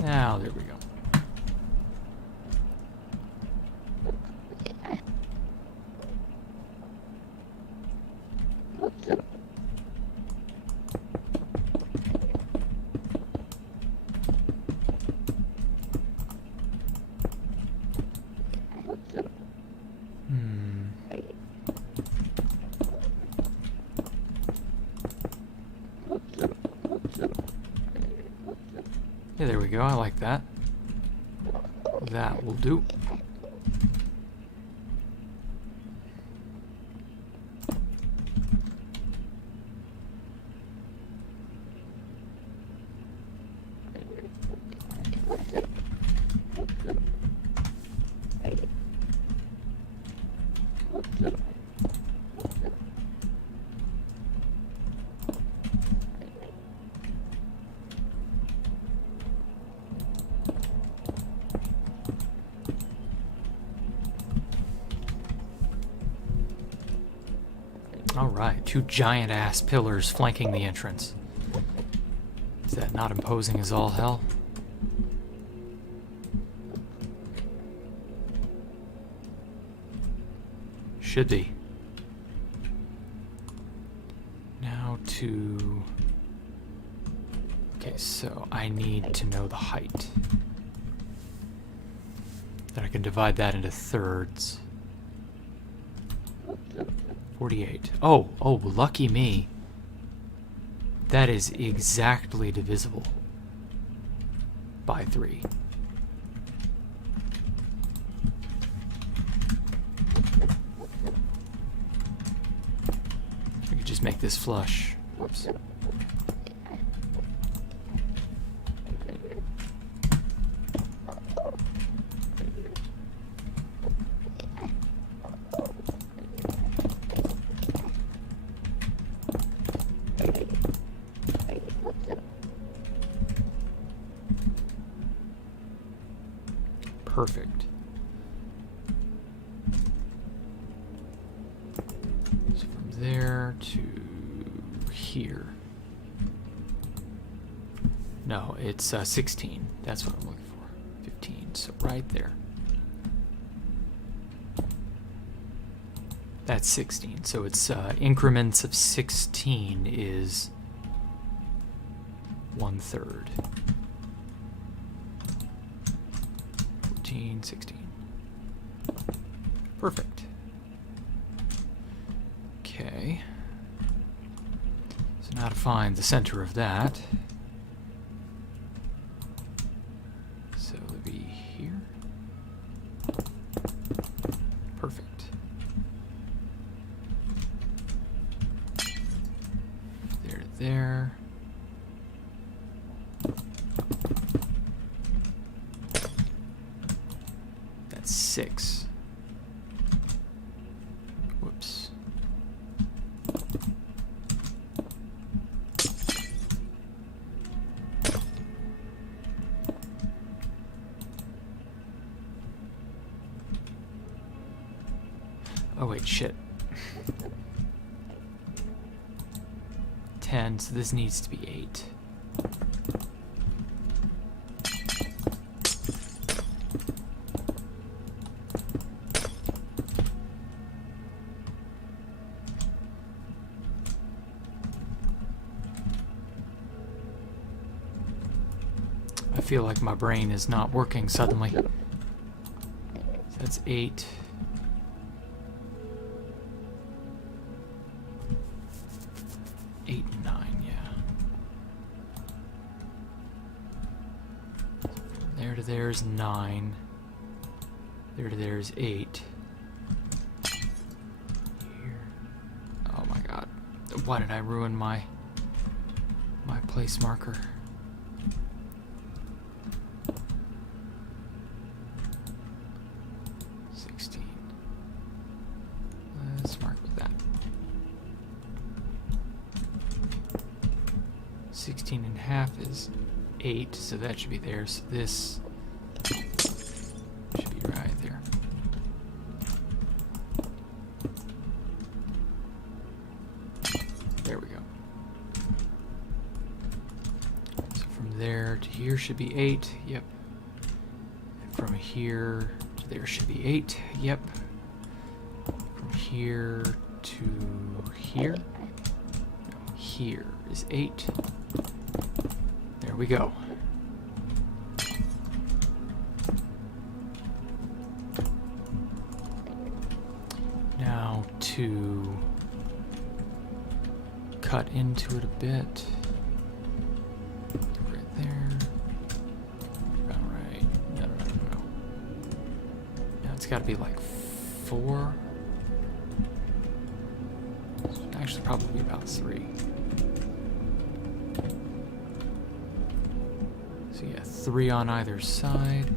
Now, there we go. Yeah, there we go. I like that. That will do. Alright, 2 giant-ass pillars flanking the entrance. Is that not imposing as all hell? Should be. Now to... Okay, so I need to know the height. Then I can divide that into thirds. 48. Oh, lucky me. That is exactly divisible by 3. I could just make this flush. Whoops. Perfect. So from there to here. No, it's 16. That's what I'm looking for. 15. So right there. That's 16. So it's increments of 16 is 1/3. 16. Perfect. Okay. So now to find the center of that. So it'll be here. Perfect. There to there. That's 6. Whoops. wait, shit. 10, so this needs to be 8. I feel like my brain is not working suddenly. That's 8. And 9, yeah. From there to there is 9. There to there is 8. Here. Oh my god. Why did I ruin my place marker? Let's mark that. 16 and a half is 8, so that should be there. So this should be right there. There we go. So from there to here should be 8. Yep. And from here to there should be 8. Yep. Here to here. Here is 8. There we go. Now to cut into it a bit. Right there. About right. No. Now it's got to be like 4. Actually, probably about 3. So yeah, 3 on either side.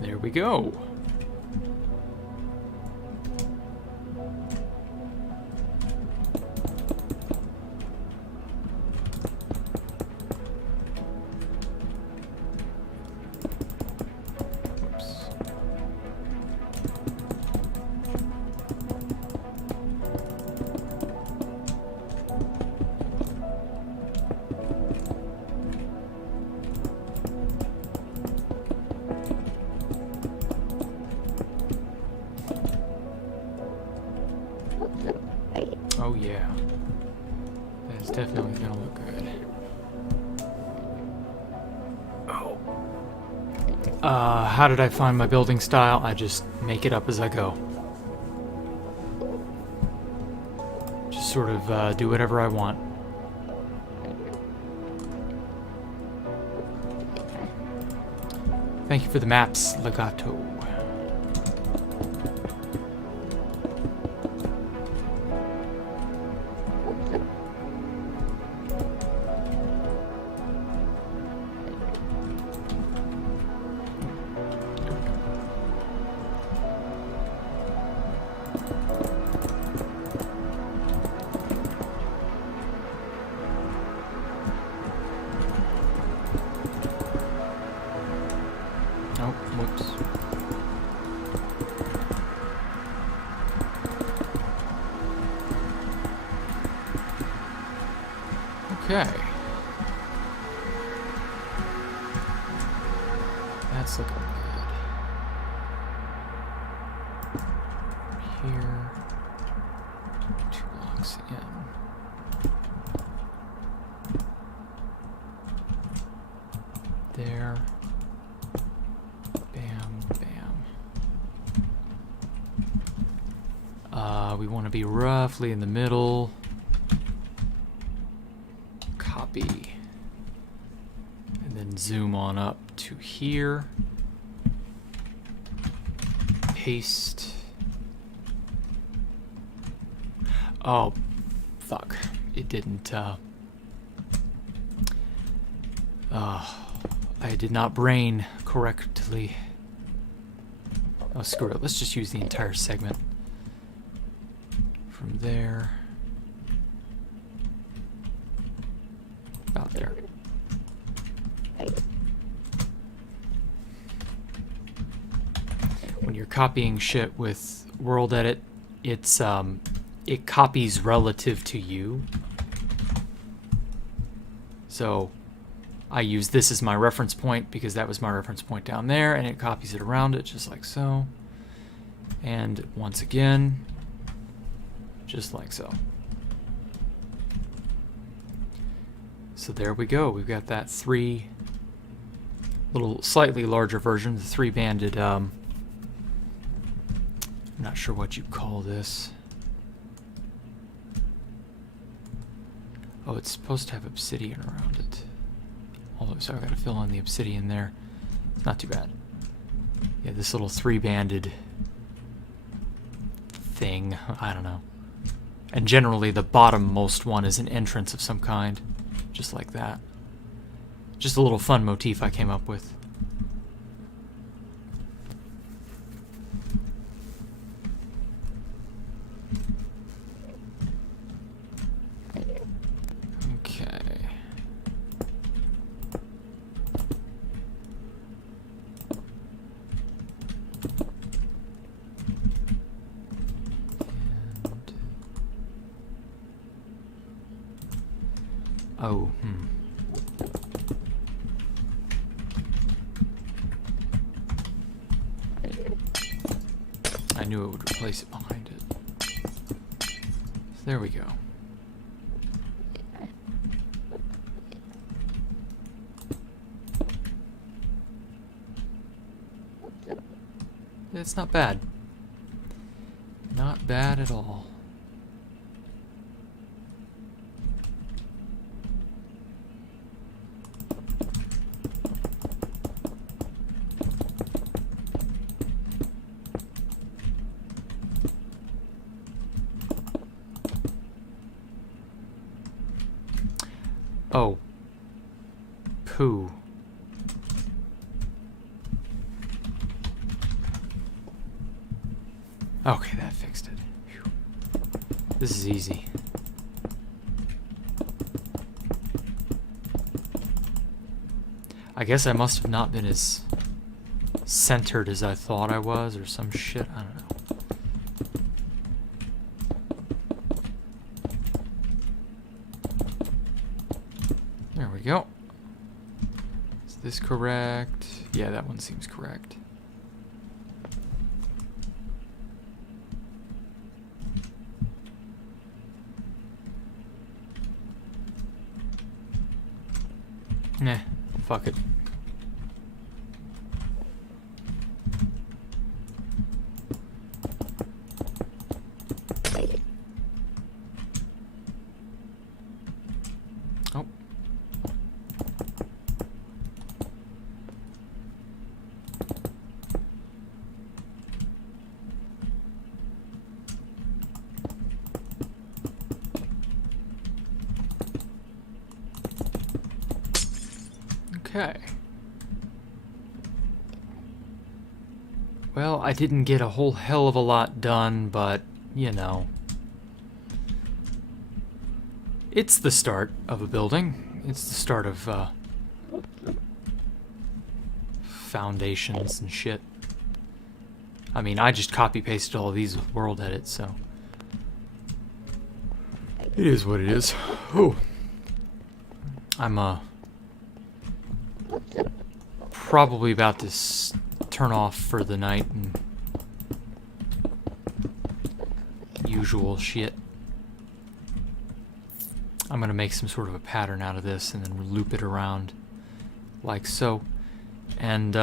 There we go. Oh yeah, that's definitely gonna look good. Oh. How did I find my building style? I just make it up as I go. Just sort of do whatever I want. Thank you for the maps, Legato. Oh, whoops. Okay. That's looking good. Here. 2 blocks in. We want to be roughly in the middle. Copy. And then zoom on up to here. Paste. Oh, fuck. It didn't, I did not brain correctly. Oh, screw it. Let's just use the entire segment. From there. About there. When you're copying shit with World Edit, it's, it copies relative to you. So I use this as my reference point because that was my reference point down there, and it copies it around it just like so. And once again, just like so. So there we go. We've got that three little slightly larger version, the three banded, I'm not sure what you call this. Oh, it's supposed to have obsidian around it. Although, so I've got to fill in the obsidian there. It's not too bad. Yeah, this little three-banded thing. I don't know. And generally, the bottommost one is an entrance of some kind. Just like that. Just a little fun motif I came up with. Oh, I knew it would replace it behind it. So there we go. It's not bad. Not bad at all. Oh. Poo. Okay, that fixed it. Whew. This is easy. I guess I must have not been as centered as I thought I was, or some shit. I don't know. There we go. Is this correct? Yeah, that one seems correct. Nah, fuck it. Oh. Okay. Well, I didn't get a whole hell of a lot done, but, you know. It's the start of a building. It's the start of, foundations and shit. I mean, I just copy-pasted all of these with World Edit, so. It is what it is. Ooh. I'm, probably about to turn off for the night and usual shit. I'm gonna make some sort of a pattern out of this and then loop it around like so. And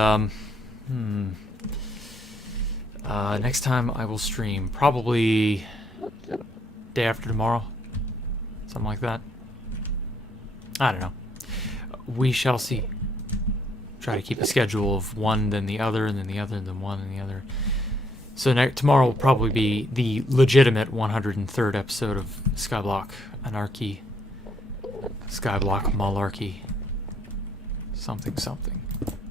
Next time I will stream, probably day after tomorrow. Something like that. I don't know. We shall see. Try to keep a schedule of one, then the other, and then the other, and then one, and the other. So tomorrow will probably be the legitimate 103rd episode of Skyblock Anarchy. Skyblock Malarkey. Something, something.